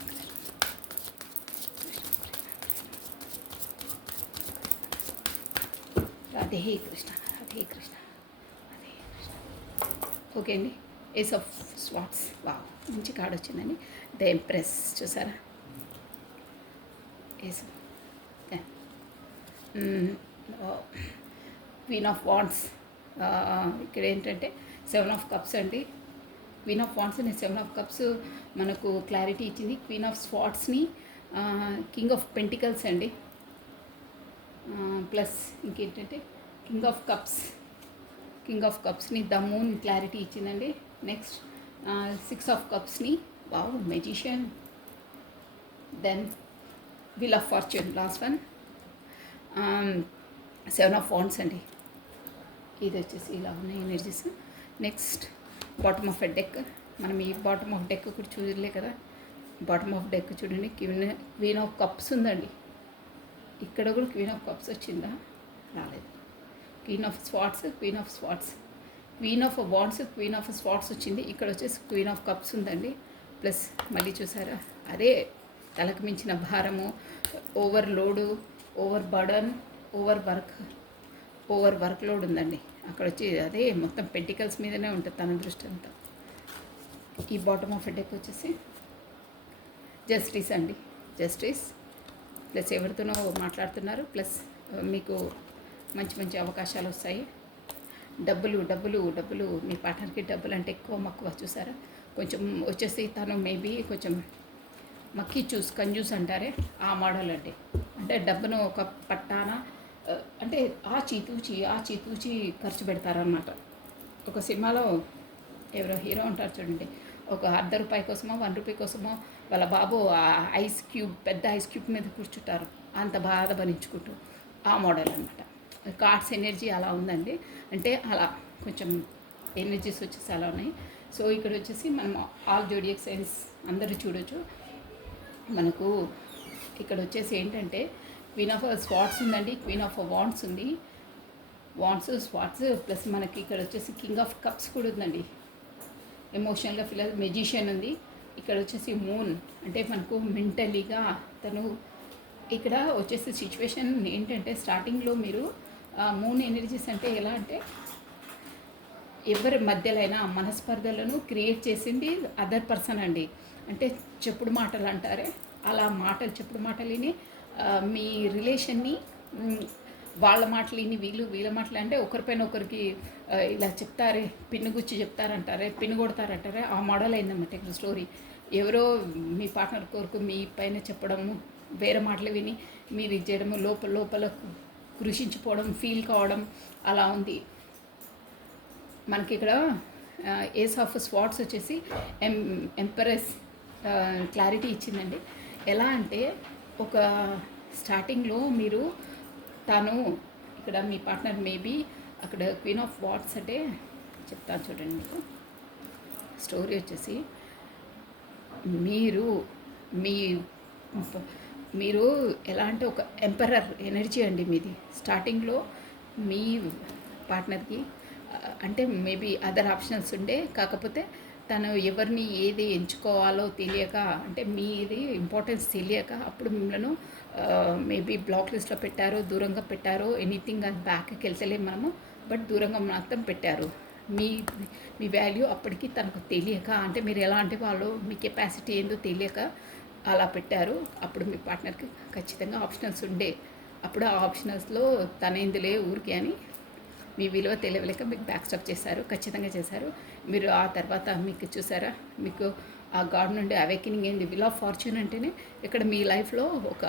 Radhe Krishna Radhe Krishna Radhe Krishna. Okay అండి. Ace of swords. వావ్, మంచి కార్డ్ వచ్చిందండి. ద ఎంప్రెస్ చూసారా. Ace queen of wands. ఇక్కడ ఏంటంటే 7 ఆఫ్ కప్స్ అండి. క్వీన్ ఆఫ్ వాండ్స్ అని 7 ఆఫ్ కప్స్ మనకు క్లారిటీ ఇచ్చింది. క్వీన్ ఆఫ్ స్వాట్స్ని కింగ్ ఆఫ్ పెంటికల్స్ అండి. ప్లస్ ఇంకేంటంటే కింగ్ ఆఫ్ కప్స్ని ద మూన్ క్లారిటీ ఇచ్చిందండి. Next 6 of కప్స్ని wow magician. Then wheel of fortune last one. 7 of wands అండి. ఇది వచ్చేసి ఇలా ఉన్నాయి energies. Next bottom of a deck. మనం ఈ బాటమ్ ఆఫ్ డెక్ కూడా చూడలే కదా. బాటమ్ ఆఫ్ డెక్ చూడండి. క్వీన్ ఆఫ్ కప్స్ ఉందండి. ఇక్కడ కూడా క్వీన్ ఆఫ్ కప్స్ వచ్చిందా? రాలేదు. Queen of swords, queen of swords, queen of wands, queen of swords వచ్చింది. ఇక్కడ వచ్చేసి క్వీన్ ఆఫ్ కప్స్ ఉందండి. ప్లస్ మళ్ళీ చూసారా, అదే తలకు మించిన భారము, over load, over burden, over work load ఉందండి. అక్కడ వచ్చి అదే మొత్తం పెంటికల్స్ మీదనే ఉంటుంది తన దృష్టి అంతా. ఈ బాటమ్ ఆఫ్ డెక్ వచ్చేసి జస్టిస్ అండి. జస్టిస్ ప్లస్ ఎవరితోనో మాట్లాడుతున్నారు. ప్లస్ మీకు మంచి మంచి అవకాశాలు వస్తాయి. డబ్బులు మీ పార్ట్నర్కి డబ్బులు అంటే ఎక్కువ మక్కువ చూసారా. కొంచెం వచ్చేసి తను మేబీ కొంచెం కంజూస్ అంటారే ఆ మోడల్ అండి. అంటే డబ్బును ఒక పట్టాన అంటే ఆచితూచి ఖర్చు పెడతారనమాట. ఒక సినిమాలో ఎవరో హీరో ఉంటారు చూడండి, ఒక ₹1 కోసమో ₹1 కోసమో వాళ్ళ బాబు పెద్ద ఐస్ క్యూబ్ మీద కూర్చుంటారు అంత బాధ భరించుకుంటూ. ఆ మోడల్ అనమాట. కార్డ్స్ ఎనర్జీ అలా ఉందండి. అంటే అలా కొంచెం ఎనర్జీస్ వచ్చేసి అలా ఉన్నాయి. సో ఇక్కడ వచ్చేసి మనం ఆల్ జోడియాక్ సైన్స్ అందరూ చూడొచ్చు. మనకు ఇక్కడ వచ్చేసి ఏంటంటే క్వీన్ ఆఫ్ స్వాట్స్ ఉందండి, క్వీన్ ఆఫ్ వాండ్స్ ఉంది, స్వాట్స్ ప్లస్ మనకి ఇక్కడ వచ్చేసి కింగ్ ఆఫ్ కప్స్ కూడా ఉందండి. ఎమోషనల్గా మెజిషియన్ ఉంది. ఇక్కడ వచ్చేసి మూన్ అంటే మనకు మెంటలీగా తను ఇక్కడ వచ్చేసి సిచ్యువేషన్ ఏంటంటే స్టార్టింగ్లో మీరు మూన్ ఎనర్జీస్ అంటే ఎలా అంటే ఎవరి మధ్యలో అయినా మనస్పర్ధలను క్రియేట్ చేసింది అదర్ పర్సన్ అండి. అంటే చెప్పుడు మాటలు అంటారే అలా చెప్పుడు మాటలని మీ రిలేషన్ని వాళ్ళ మాటలని వీళ్ళ మాటలు అంటే ఒకరిపైన ఒకరికి ఇలా చెప్తారే, పిన్నుగుచ్చి చెప్తారంటారే, పిన్ను కొడతారంటారే ఆ మోడల్ అయిందన్నమాట ఇక్కడ స్టోరీ. ఎవరో మీ పార్ట్నర్ కొరకు మీ పైన చెప్పడము, వేరే మాటలు విని మీరు ఇది చేయడము, లోపల కృషించిపోవడం, ఫీల్ కావడం అలా ఉంది. మనకి ఇక్కడ ఏస్ ఆఫ్ స్వాట్స్ వచ్చేసి ఎంపరెస్ క్లారిటీ ఇచ్చిందండి. ఎలా అంటే ఒక స్టార్టింగ్లో మీరు తను ఇక్కడ మీ పార్ట్నర్ మేబీ అక్కడ క్వీన్ ఆఫ్ వాట్స్ అంటే చెప్తాను చూడండి. మీకు స్టోరీ వచ్చేసి మీరు ఎలా అంటే ఒక ఎంపరర్ ఎనర్జీ అండి మీది. స్టార్టింగ్లో మీ పార్ట్నర్కి అంటే మేబీ అదర్ ఆప్షన్స్ ఉండే, కాకపోతే తను ఎవరిని ఏది ఎంచుకోవాలో తెలియక అంటే మీది ఇంపార్టెన్స్ తెలియక అప్పుడు మిమ్మల్ని మేబీ బ్లాక్ లిస్ట్లో పెట్టారో, దూరంగా పెట్టారో, ఎనీథింగ్ అది బ్యాక్కి వెళ్తలేము మనము, బట్ దూరంగా మాత్రం పెట్టారు. మీ వాల్యూ అప్పటికి తనకు తెలియక అంటే మీరు ఎలా అంటే వాళ్ళు మీ కెపాసిటీ ఏందో తెలియక అలా పెట్టారు. అప్పుడు మీ పార్ట్నర్కి ఖచ్చితంగా ఆప్షనల్స్ ఉండే. అప్పుడు ఆ ఆప్షనల్స్లో తనేందులే ఊరికి అని మీ విలువ తెలియలేక మీకు బ్యాక్ స్టాప్ చేశారు, ఖచ్చితంగా చేశారు. మీరు ఆ తర్వాత మీకు చూసారా, మీకు ఆ గాడ్ నుండి అవేకెనింగ్ అయింది. విల్ ఆఫ్ ఫార్చ్యూన్ అంటేనే ఇక్కడ మీ లైఫ్లో ఒక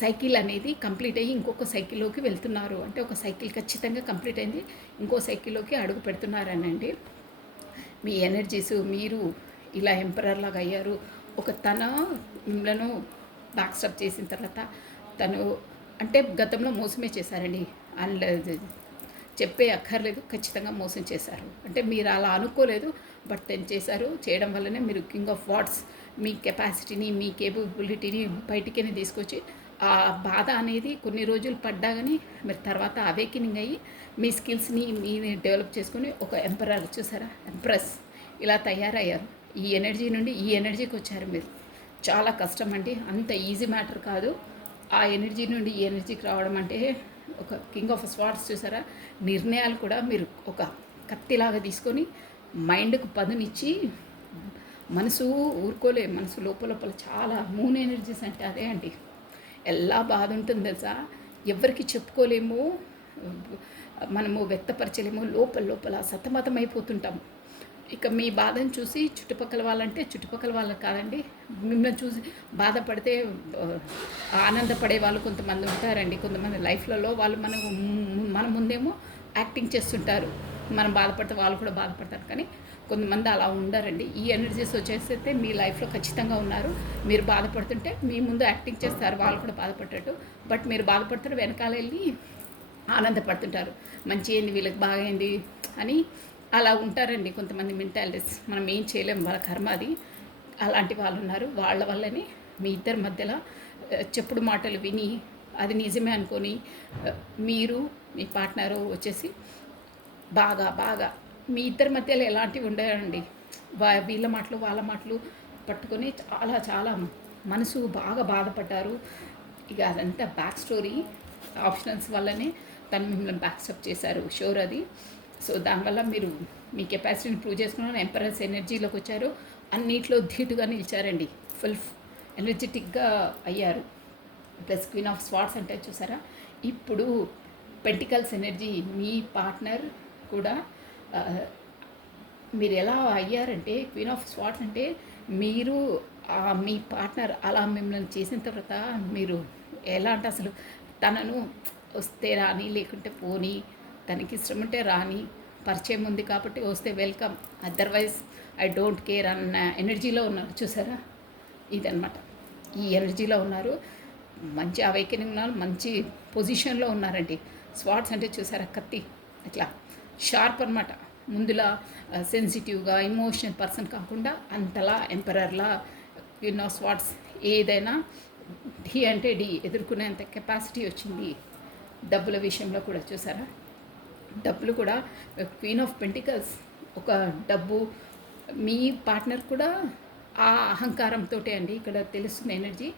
సైకిల్ అనేది కంప్లీట్ అయ్యి ఇంకొక సైకిల్లోకి వెళ్తున్నారు. అంటే ఒక సైకిల్ ఖచ్చితంగా కంప్లీట్ అయింది, ఇంకో సైకిల్లోకి అడుగు పెడుతున్నారనండి. మీ ఎనర్జీస్ మీరు ఇలా ఎంపరర్ లాగా అయ్యారు. ఒక తన మిమ్మల్ని బ్యాక్ స్టాప్ చేసిన తర్వాత తను అంటే గతంలో మోసమే చేశారండి. చెప్పే అక్కర్లేదు, ఖచ్చితంగా మోసం చేశారు. అంటే మీరు అలా అనుకోలేదు, బట్ తను చేశారు. చేయడం వల్లనే మీరు కింగ్ ఆఫ్ వాట్స్ మీ కెపాసిటీని, మీ కేపబిలిటీని బయటికి తీసుకొచ్చి ఆ బాధ అనేది కొన్ని రోజులు పడ్డా కానీ మీరు తర్వాత అవేకినింగ్ అయ్యి మీ స్కిల్స్ని మీరు డెవలప్ చేసుకొని ఒక ఎంపరర్ చూసారా, ఎంప్రెస్ ఇలా తయారయ్యారు. ఈ ఎనర్జీ నుండి ఈ ఎనర్జీకి వచ్చారు మీరు. చాలా కష్టం అండి, అంత ఈజీ మ్యాటర్ కాదు. ఆ ఎనర్జీ నుండి ఈ ఎనర్జీకి రావడం అంటే ఒక కింగ్ ఆఫ్ స్వార్డ్స్ చూసారా, నిర్ణయాలు కూడా మీరు ఒక కత్తిలాగా తీసుకొని మైండ్కు పదునిచ్చి, మనసు ఊరుకోలే, మనసు లోపల చాలా మూన్ ఎనర్జీస్ అంటే అదే అండి. ఎలా బాధ ఉంటుంది తెలుసా, ఎవరికి చెప్పుకోలేము, మనము వ్యక్తపరచలేము, లోపల లోపల సతమతం అయిపోతుంటాం. ఇక మీ బాధను చూసి చుట్టుపక్కల వాళ్ళంటే చుట్టుపక్కల వాళ్ళు కాదండి, మిమ్మల్ని చూసి బాధపడితే ఆనందపడే వాళ్ళు కొంతమంది ఉంటారండి. కొంతమంది లైఫ్లలో వాళ్ళు మన ముందేమో యాక్టింగ్ చేస్తుంటారు, మనం బాధపడితే వాళ్ళు కూడా బాధపడతారు. కానీ కొంతమంది అలా ఉండరండి. ఈ ఎనర్జీస్ వచ్చేసైతే మీ లైఫ్లో ఖచ్చితంగా ఉన్నారు. మీరు బాధపడుతుంటే మీ ముందు యాక్టింగ్ చేస్తారు, వాళ్ళు కూడా బాధపడేటట్టు. బట్ మీరు బాధపడుతుంటే వెనకాల వెళ్ళి ఆనందపడుతుంటారు, మంచి అయింది వీళ్ళకి బాగైంది అని అలా ఉంటారండి కొంతమంది మెంటాలిటీస్. మనం ఏం చేయలేము, వాళ్ళ కర్మ అది. అలాంటి వాళ్ళు ఉన్నారు. వాళ్ళ వల్లనే మీ ఇద్దరి మధ్యలో చెప్పుడు మాటలు విని అది నిజమే అనుకొని మీరు మీ పార్ట్నరు వచ్చేసి బాగా బాగా మీ ఇద్దరి మధ్యలో ఎలాంటివి ఉండేయండి. వీళ్ళ మాటలు వాళ్ళ మాటలు పట్టుకొని చాలా చాలా మనసు బాగా బాధపడ్డారు. ఇక అదంతా బ్యాక్ స్టోరీ. ఆప్షనల్స్ వల్లనే తను మిమ్మల్ని బ్యాక్స్టప్ చేశారు, షోర్ అది. సో దానివల్ల మీరు మీ కెపాసిటీని ప్రూవ్ చేసుకున్నారు, ఎంపరర్స్ ఎనర్జీలోకి వచ్చారు, అన్నిట్లో ధీటుగా నిలిచారండి, ఫుల్ ఎనర్జెటిక్గా అయ్యారు. ప్లస్ క్వీన్ ఆఫ్ స్వార్డ్స్ అంటే చూసారా, ఇప్పుడు పెంటికల్స్ ఎనర్జీ. మీ పార్ట్నర్ కూడా మీరు ఎలా అయ్యారంటే, క్వీన్ ఆఫ్ స్వార్డ్స్ అంటే మీరు మీ పార్ట్నర్ అలా మిమ్మల్ని చేసిన తర్వాత మీరు ఎలా అంటే అసలు తనను వస్తే రాని, లేకుంటే పోని, తనకి ఇష్టం ఉంటే రాని, పరిచయం ఉంది కాబట్టి వస్తే welcome, otherwise I don't care అన్న ఎనర్జీలో ఉన్నారు చూసారా. ఇదనమాట, ఈ ఎనర్జీలో ఉన్నారు. మంచి అవేకెనింగ్ ఉన్నారు, మంచి పొజిషన్లో ఉన్నారండి. స్వార్డ్స్ అంటే చూసారా, కత్తి ఇట్లా షార్ప్ అనమాట. ముందులా సెన్సిటివ్గా ఇమోషనల్ పర్సన్ కాకుండా అంతలా ఎంపరర్లా క్వీన్ ఆఫ్ స్వార్డ్స్. ఏదైనా ఢీ అంటే ఢీ ఎదుర్కొనేంత కెపాసిటీ వచ్చింది. డబ్బుల విషయంలో కూడా చూసారా, డబ్బులు కూడా క్వీన్ ఆఫ్ పెంటికల్స్. ఒక డబ్బు మీ పార్ట్నర్ కూడా ఆ అహంకారంతో అండి ఇక్కడ తెలుస్తుంది ఎనర్జీ.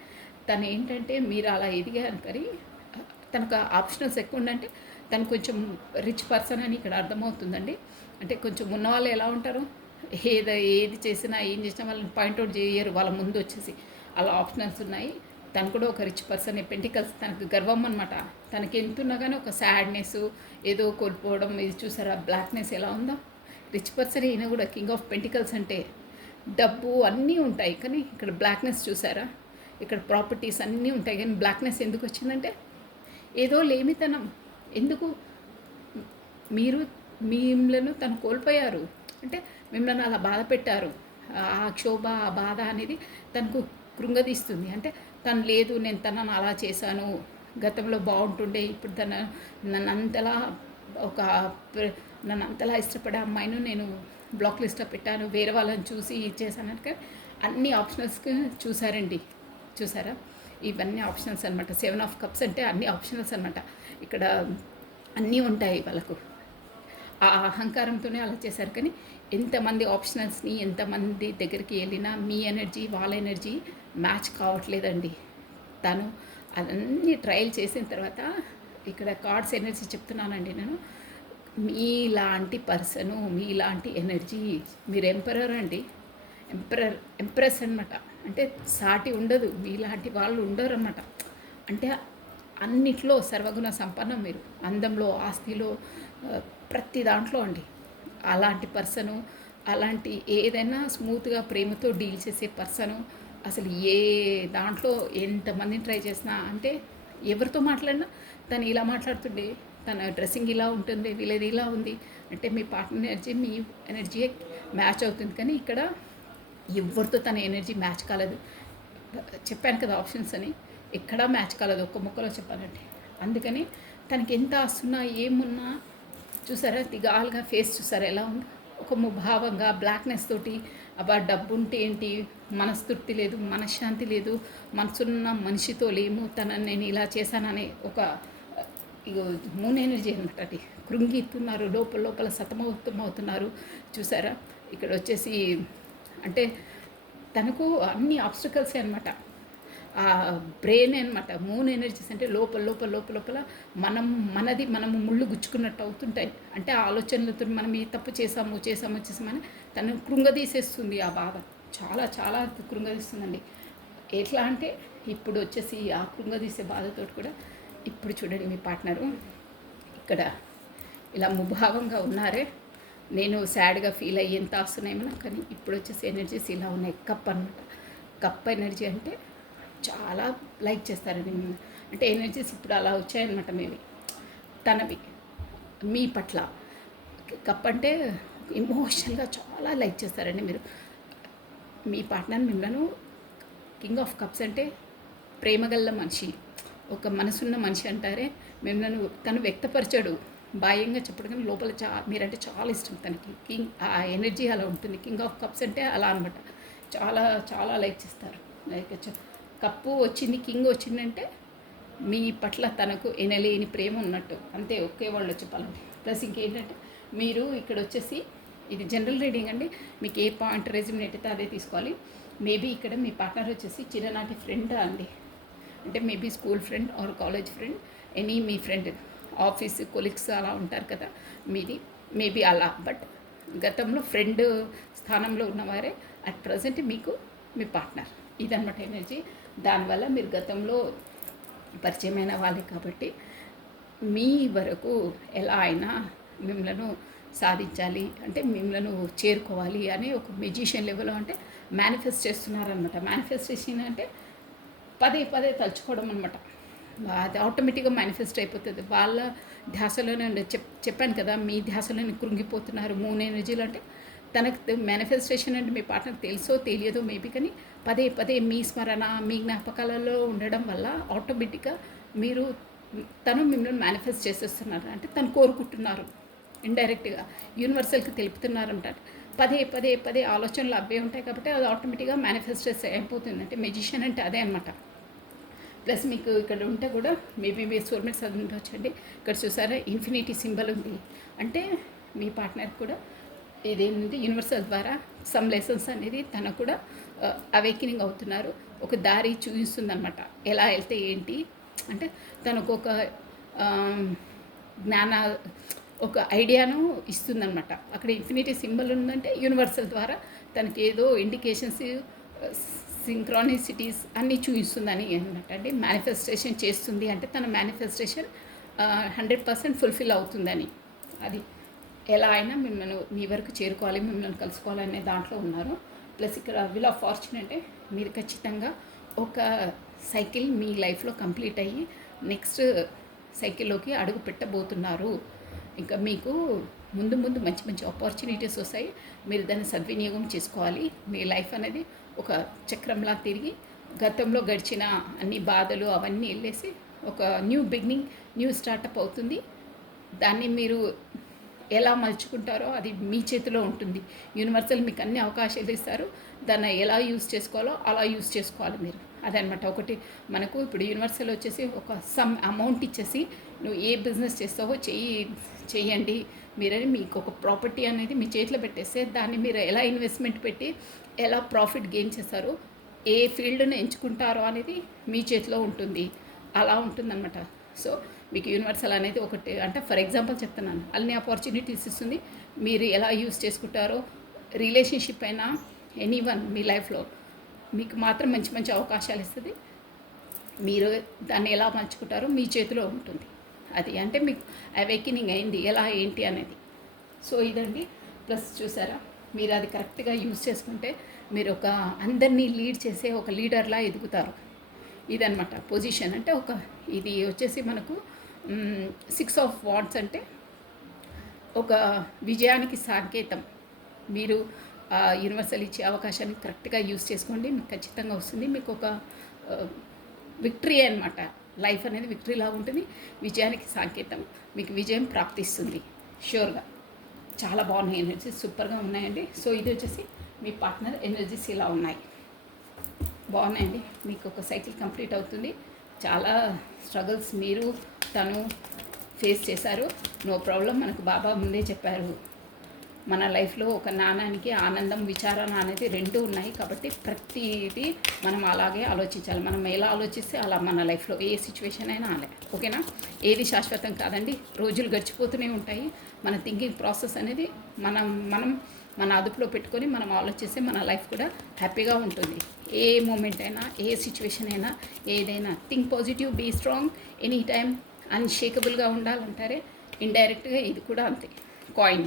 తను ఏంటంటే మీరు అలా ఎదిగారు కానీ తనకు ఆప్షనల్స్ ఎక్కువ ఉందంటే తను కొంచెం రిచ్ పర్సన్ అని ఇక్కడ అర్థమవుతుందండి. అంటే కొంచెం ఉన్నవాళ్ళు ఎలా ఉంటారు, ఏది చేసినా ఏం చేసినా వాళ్ళని పాయింట్అవుట్ చేయరు వాళ్ళ ముందు వచ్చేసి, అలా ఆప్షనల్స్ ఉన్నాయి. తను కూడా ఒక రిచ్ పర్సన్. పెంటికల్స్ తనకు గర్వం అనమాట. తనకి ఎంతున్నా కానీ ఒక సాడ్నెస్, ఏదో కోల్పోవడం, ఇది చూసారా బ్లాక్నెస్ ఎలా ఉందో. రిచ్ పర్సన్ ఈయన కూడా కింగ్ ఆఫ్ పెంటికల్స్ అంటే డబ్బు అన్నీ ఉంటాయి కానీ ఇక్కడ బ్లాక్నెస్ చూసారా. ఇక్కడ ప్రాపర్టీస్ అన్నీ ఉంటాయి కానీ బ్లాక్నెస్ ఎందుకు వచ్చిందంటే ఏదో లేమితనం. ఎందుకు మీరు మిమ్మల్ని తను కోల్పోయారు అంటే మిమ్మల్ని అలా బాధ పెట్టారు. ఆ క్షోభ, ఆ బాధ అనేది తనకు కృంగదీస్తుంది. అంటే తను లేదు, నేను తనను అలా చేశాను, గతంలో బాగుంటుండే, ఇప్పుడు నన్ను అంతలా నన్ను అంతలా ఇష్టపడే అమ్మాయిని నేను బ్లాక్ లిస్ట్లో పెట్టాను, వేరే వాళ్ళని చూసి చేశాను అంటే అన్ని ఆప్షనల్స్కి చూసారండి. చూసారా, ఇవన్నీ ఆప్షనల్స్ అనమాట. 7 ఆఫ్ కప్స్ అంటే అన్ని ఆప్షనల్స్ అనమాట. ఇక్కడ అన్నీ ఉంటాయి వాళ్ళకు. ఆ అహంకారంతోనే అలా చేశారు. కానీ ఎంతమంది ఆప్షనల్స్ని ఎంతమంది దగ్గరికి వెళ్ళినా మీ ఎనర్జీ వాళ్ళ ఎనర్జీ మ్యాచ్ కావట్లేదండి. తను అదన్నీ ట్రయల్ చేసిన తర్వాత ఇక్కడ కార్డ్స్ ఎనర్జీ చెప్తున్నానండి నేను. మీలాంటి పర్సను, మీలాంటి ఎనర్జీ, మీరు ఎంపరర్ అండి, ఎంప్రెస్ అనమాట. అంటే సాటి ఉండదు, మీలాంటి వాళ్ళు ఉండరు అనమాట. అంటే అన్నిట్లో సర్వగుణ సంపన్నం మీరు, అందంలో, ఆస్తిలో, ప్రతి దాంట్లో అండి. అలాంటి పర్సను, అలాంటి ఏదైనా స్మూత్గా ప్రేమతో డీల్ చేసే పర్సను. అసలు ఏ దాంట్లో ఎంతమందిని ట్రై చేసినా, అంటే ఎవరితో మాట్లాడినా తను ఇలా మాట్లాడుతుండే, తన డ్రెస్సింగ్ ఇలా ఉంటుంది, వీళ్ళది ఇలా ఉంది అంటే మీ పార్ట్నర్ ఎనర్జీ మీ ఎనర్జీ మ్యాచ్ అవుతుంది. కానీ ఇక్కడ ఎవరితో తన ఎనర్జీ మ్యాచ్ కాలేదు. చెప్పాను కదా ఆప్షన్స్ అని, ఎక్కడా మ్యాచ్ కాలేదు ఒక్క ముక్కలో చెప్పాలంటే. అందుకని తనకి ఎంత వస్తున్నా ఏమున్నా చూసారా, దిగాలుగా ఫేస్ చూసారా ఎలా ఉందో. ఒక ముభావంగా బ్లాక్నెస్ తోటి అబ్బా డబ్బు ఉంటే ఏంటి, మనస్తృప్తి లేదు, మనశ్శాంతి లేదు, మనసున్న మనిషితో లేము, తనని నేను ఇలా చేశాననే ఒక ఇగో మూన్ ఎనర్జీ అనమాట. అది కృంగిస్తున్నారు, లోపల లోపల సతమవుతున్నారు. చూసారా ఇక్కడ వచ్చేసి అంటే తనకు అన్ని ఆబ్స్టికల్సే అనమాట. ఆ బ్రెయిన్ అనమాట. మూన్ ఎనర్జీస్ అంటే లోపల లోపల లోపల లోపల మనము ముళ్ళు గుచ్చుకున్నట్టు అవుతుంటాయి. అంటే ఆ ఆలోచనలతో మనం ఈ తప్పు చేసామని తను కృంగదీసేస్తుంది ఆ బాధ. చాలా చాలా కృంగదీస్తుందండి. ఎట్లా అంటే ఇప్పుడు వచ్చేసి ఆ కృంగదీసే బాధతో కూడా ఇప్పుడు చూడండి మీ పార్ట్నరు ఇక్కడ ఇలా ముభావంగా ఉన్నారే, నేను సాడ్గా ఫీల్ అయ్యేంత వస్తున్నాయేమో, కానీ ఇప్పుడు వచ్చేసి ఎనర్జీస్ ఇలా ఉన్నాయి. కప్ అనమాట. కప్ ఎనర్జీ అంటే చాలా లైక్ చేస్తారండి. అంటే ఎనర్జీస్ ఇప్పుడు అలా వచ్చాయన్నమాట. మేబీ తనవి మీ పట్ల కప్ అంటే ఎమోషనల్గా చాలా లైక్ చేస్తారండి మీరు. మీ పార్ట్నర్ మిమ్మల్ని కింగ్ ఆఫ్ కప్స్ అంటే ప్రేమగల్ల మనిషి, ఒక మనసున్న మనిషి అంటారే. మిమ్మల్ని తను వ్యక్తపరచాడు, బాహ్యంగా చెప్పడం, కానీ లోపల మీరంటే చాలా ఇష్టం తనకి. కింగ్ ఆ ఎనర్జీ అలా ఉంటుంది. కింగ్ ఆఫ్ కప్స్ అంటే అలా అనమాట. చాలా చాలా లైక్ చేస్తారు. లైక్ కప్పు వచ్చింది, కింగ్ వచ్చిందంటే మీ పట్ల తనకు ఎనలేని ప్రేమ ఉన్నట్టు, అంతే. ఒకే వాళ్ళు చెప్పాలంటే. ప్లస్ ఇంకేంటంటే మీరు ఇక్కడ వచ్చేసి ఇది జనరల్ రీడింగ్ అండి. మీకు ఏ పాయింట్ రెజ్యూమినేట్ అయితే అదే తీసుకోవాలి. మేబీ ఇక్కడ మీ పార్ట్నర్ వచ్చేసి చిన్ననాటి ఫ్రెండ్ అండి. అంటే maybe school friend or college friend, any me friend, office colleagues అలా ఉంటారు కదా మీది, మేబీ అలా. బట్ గతంలో ఫ్రెండ్ స్థానంలో ఉన్నవారే అట్ ప్రజెంట్ మీకు మీ పార్ట్నర్. ఇదన్నమాట ఎనర్జీ. దానివల్ల మీరు గతంలో పరిచయమైన వాళ్ళే కాబట్టి మీ వరకు ఎలా అయినా మిమ్మల్ని సాధించాలి, అంటే మిమ్మల్ని చేరుకోవాలి అనే ఒక మెజిషియన్ లెవెల్లో అంటే మేనిఫెస్ట్ చేస్తున్నారనమాట. మేనిఫెస్టేషన్ అంటే పదే పదే తలుచుకోవడం అనమాట. అది ఆటోమేటిక్గా మేనిఫెస్ట్ అయిపోతుంది. వాళ్ళ ధ్యాసలోనే చెప్పాను కదా, మీ ధ్యాసలోనే కృంగిపోతున్నారు. మూన్ ఎనర్జీలు అంటే తనకు మేనిఫెస్టేషన్ అంటే మీ పార్ట్నర్కి తెలుసో తెలియదో మేబీ, కానీ పదే పదే మీ స్మరణ, మీ జ్ఞాపకాలలో ఉండడం వల్ల ఆటోమేటిక్గా తను మిమ్మల్ని మేనిఫెస్ట్ చేసేస్తున్నారు. అంటే తను కోరుకుంటున్నారు, ఇండైరెక్ట్గా యూనివర్సల్కి తెలుపుతున్నారంట. పదే పదే పదే ఆలోచనలు అవే ఉంటాయి కాబట్టి అది ఆటోమేటిక్గా మేనిఫెస్ట్ అయిపోతుంది. అంటే మెజిషియన్ అంటే అదే అనమాట. ప్లస్ మీకు ఇక్కడ ఉంటే కూడా మేబీ మీ సోల్మేట్స్ అది ఉండొచ్చండి. ఇక్కడ చూసారా ఇన్ఫినిటీ సింబల్ ఉంది. అంటే మీ పార్ట్నర్ కూడా ఇదేంటి యూనివర్సల్ ద్వారా సమ్ లెసన్స్ అనేది తనకు కూడా అవేకినింగ్ అవుతున్నారు. ఒక దారి చూపిస్తుందన్నమాట, ఎలా వెళ్తే ఏంటి అంటే తనకు ఒక జ్ఞాన ఒక ఐడియాను ఇస్తుందన్నమాట. అక్కడ ఇన్ఫినిటీ సింబల్ ఉందంటే యూనివర్సల్ ద్వారా తనకి ఏదో ఇండికేషన్స్, సింక్రానిసిటీస్ అన్నీ చూపిస్తుందని అనమాట అండి. మేనిఫెస్టేషన్ చేస్తుంది అంటే తన మేనిఫెస్టేషన్ 100% ఫుల్ఫిల్ అవుతుందని. అది ఎలా అయినా మిమ్మల్ని మీ వరకు చేరుకోవాలి, మిమ్మల్ని కలుసుకోవాలనే దాంట్లో ఉన్నారు. ప్లస్ ఇక్కడ వీల్ ఆఫ్ ఫార్చ్యూన్ అంటే మీరు ఖచ్చితంగా ఒక సైకిల్ మీ లైఫ్లో కంప్లీట్ అయ్యి నెక్స్ట్ సైకిల్లోకి అడుగు పెట్టబోతున్నారు. ఇంకా మీకు ముందు ముందు మంచి మంచి ఆపర్చునిటీస్ వస్తాయి. మీరు దాన్ని సద్వినియోగం చేసుకోవాలి. మీ లైఫ్ అనేది ఒక చక్రంలా తిరిగి గతంలో గడిచిన అన్ని బాధలు అవన్నీ వెళ్ళేసి ఒక న్యూ బిగినింగ్, న్యూ స్టార్టప్ అవుతుంది. దాన్ని మీరు ఎలా మలుచుకుంటారో అది మీ చేతిలో ఉంటుంది. యూనివర్సల్ మీకు అన్ని అవకాశాలు ఇస్తారు. దాన్ని ఎలా యూజ్ చేసుకోవాలో అలా యూజ్ చేసుకోవాలి మీరు. అదనమాట. ఒకటి మనకు ఇప్పుడు యూనివర్సల్ వచ్చేసి ఒక సమ్ అమౌంట్ ఇచ్చేసి నువ్వు ఏ బిజినెస్ చేస్తావో చెయ్యండి మీరని మీకు ఒక ప్రాపర్టీ అనేది మీ చేతిలో పెట్టేస్తే దాన్ని మీరు ఎలా ఇన్వెస్ట్మెంట్ పెట్టి ఎలా ప్రాఫిట్ గెయిన్ చేస్తారో, ఏ ఫీల్డ్ని ఎంచుకుంటారో అనేది మీ చేతిలో ఉంటుంది. అలా ఉంటుందన్నమాట. సో మీకు యూనివర్సల్ అనేది ఒకటి అంటే ఫర్ ఎగ్జాంపుల్ చెప్తున్నాను, అన్ని ఆపర్చునిటీస్ ఇస్తుంది. మీరు ఎలా యూజ్ చేసుకుంటారో, రిలేషన్షిప్ అయినా ఎనీవన్ మీ లైఫ్లో మీకు మాత్రం మంచి మంచి అవకాశాలు ఇస్తుంది. మీరు దాన్ని ఎలా మలుచుకుంటారో మీ చేతిలో ఉంటుంది. అది అంటే మీకు అవేకినింగ్ అయింది ఎలా ఏంటి అనేది. సో ఇదండి. ప్లస్ చూసారా, మీరు అది కరెక్ట్గా యూజ్ చేసుకుంటే మీరు ఒక అందరినీ లీడ్ చేసే ఒక లీడర్లా ఎదుగుతారు. ఇదనమాట పొజిషన్. అంటే ఒక ఇది వచ్చేసి మనకు 6 ఆఫ్ వాండ్స్ అంటే ఒక విజయానికి సంకేతం. మీరు యూనివర్సల్ ఇచ్చే అవకాశాన్ని కరెక్ట్గా యూజ్ చేసుకోండి, మీకు ఖచ్చితంగా వస్తుంది. మీకు ఒక విక్టరీ అనమాట. లైఫ్ అనేది విక్టరీ లాగా ఉంటుంది. విజయానికి సంకేతం. మీకు విజయం ప్రాప్తిస్తుంది షూర్గా. చాలా బాగున్నాయి ఎనర్జీస్, సూపర్గా ఉన్నాయండి. సో ఇది వచ్చేసి మీ పార్ట్నర్ ఎనర్జీస్ ఇలా ఉన్నాయి, బాగున్నాయండి. మీకు ఒక సైకిల్ కంప్లీట్ అవుతుంది. చాలా స్ట్రగుల్స్ మీరు తను ఫేస్ చేశారు. No problem. మనకు బాబా ముందే చెప్పారు, మన లైఫ్లో ఒక నాణానికి ఆనందం విచారణ అనేది రెండు ఉన్నాయి. కాబట్టి ప్రతిదీ మనం అలాగే ఆలోచించాలి. మనం ఎలా ఆలోచిస్తే అలా మన లైఫ్లో ఏ సిచ్యువేషన్ అయినా అలా, ఓకేనా. ఏది శాశ్వతం కాదండి, రోజులు గడిచిపోతూనే ఉంటాయి. మన థింకింగ్ ప్రాసెస్ అనేది మనం మన అదుపులో పెట్టుకొని మనం ఆలోచిస్తే మన లైఫ్ కూడా హ్యాపీగా ఉంటుంది. ఏ మూమెంట్ అయినా, ఏ సిచ్యువేషన్ అయినా, ఏదైనా think positive, be strong, any time అన్షేకబుల్గా ఉండాలంటారే. ఇండైరెక్ట్గా ఇది కూడా అంతే. కాయిన్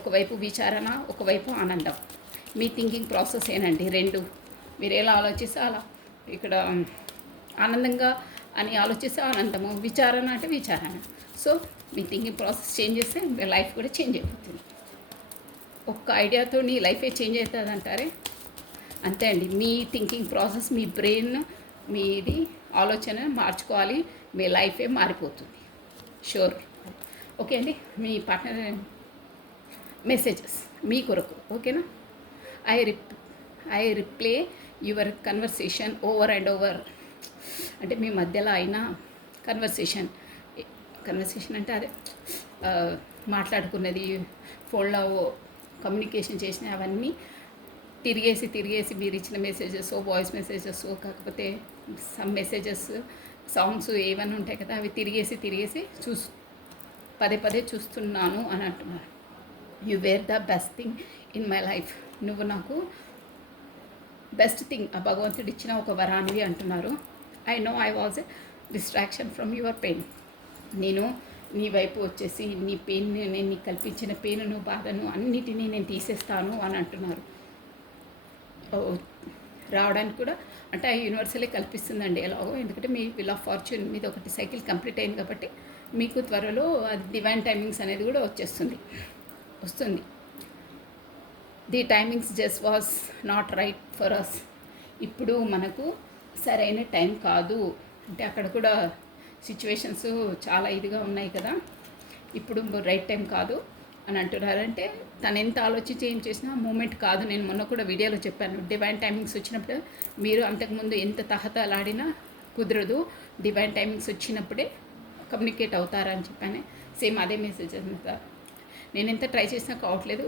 ఒకవైపు విచారణ, ఒకవైపు ఆనందం. మీ థింకింగ్ ప్రాసెస్ ఏనండి రెండు. మీరు ఎలా ఆలోచిస్తే అలా. ఇక్కడ ఆనందంగా అని ఆలోచిస్తే ఆనందము, విచారణ అంటే విచారణ. సో మీ థింకింగ్ ప్రాసెస్ చేంజ్ చేస్తే మీ లైఫ్ కూడా చేంజ్ అయిపోతుంది. ఒక్క ఐడియాతో నీ లైఫే చేంజ్ అవుతుంది అంటారే, అంతే అండి. మీ థింకింగ్ ప్రాసెస్, మీ బ్రెయిన్, మీది ఆలోచన మార్చుకోవాలి, మీ లైఫే మారిపోతుంది. షూర్. ఓకే అండి. మీ పార్ట్నర్ మెసేజెస్ మీ కొరకు, ఓకేనా. I replay your conversation over and over. అంటే మీ మధ్యలో అయినా కన్వర్సేషన్ అంటే అదే మాట్లాడుకున్నది, ఫోన్లో కమ్యూనికేషన్ చేసిన అవన్నీ తిరిగేసి మీరు ఇచ్చిన మెసేజెస్, వాయిస్ మెసేజెస్, కాకపోతే సమ్ మెసేజెస్, సాంగ్స్ ఏవన్నీ ఉంటాయి కదా, అవి తిరిగేసి పదే చూస్తున్నాను అని అంటున్నారు. You wear the best thing in my life. నువ్వు నాకు బెస్ట్ థింగ్, ఆ భగవంతుడు ఇచ్చిన ఒక వరానివి అంటున్నారు. I know I was a distraction from your pain. నేను నీ వైపు వచ్చేసి నీ పెయిన్, నేను నీకు కల్పించిన పెయిన్ను, బాధను అన్నిటినీ నేను తీసేస్తాను అని అంటున్నారు. రావడానికి కూడా అంటే ఆ యూనివర్సలే కల్పిస్తుందండి ఎలాగో. ఎందుకంటే మీ విల్ ఆఫ్ ఫార్చ్యూన్ మీద ఒకటి సైకిల్ కంప్లీట్ అయింది కాబట్టి మీకు త్వరలో అది డివైన్ టైమింగ్స్ అనేది కూడా వస్తుంది. The timings just was not right for us. ఇప్పుడు మనకు సరైన టైం కాదు అంటే అక్కడ కూడా సిచ్యువేషన్స్ చాలా ఇదిగా ఉన్నాయి కదా, ఇప్పుడు రైట్ టైం కాదు అని అంటున్నారంటే తను ఎంత ఆలోచించి ఏం చేసినా మూమెంట్ కాదు. నేను మొన్న కూడా వీడియోలో చెప్పాను, డివైన్ టైమింగ్స్ వచ్చినప్పుడు మీరు అంతకుముందు ఎంత తహతలాడినా కుదరదు, డివైన్ టైమింగ్స్ వచ్చినప్పుడే కమ్యూనికేట్ అవుతారని చెప్పాను. సేమ్ అదే మెసేజ్ అంతా. నేను ఎంత ట్రై చేసినా కావట్లేదు,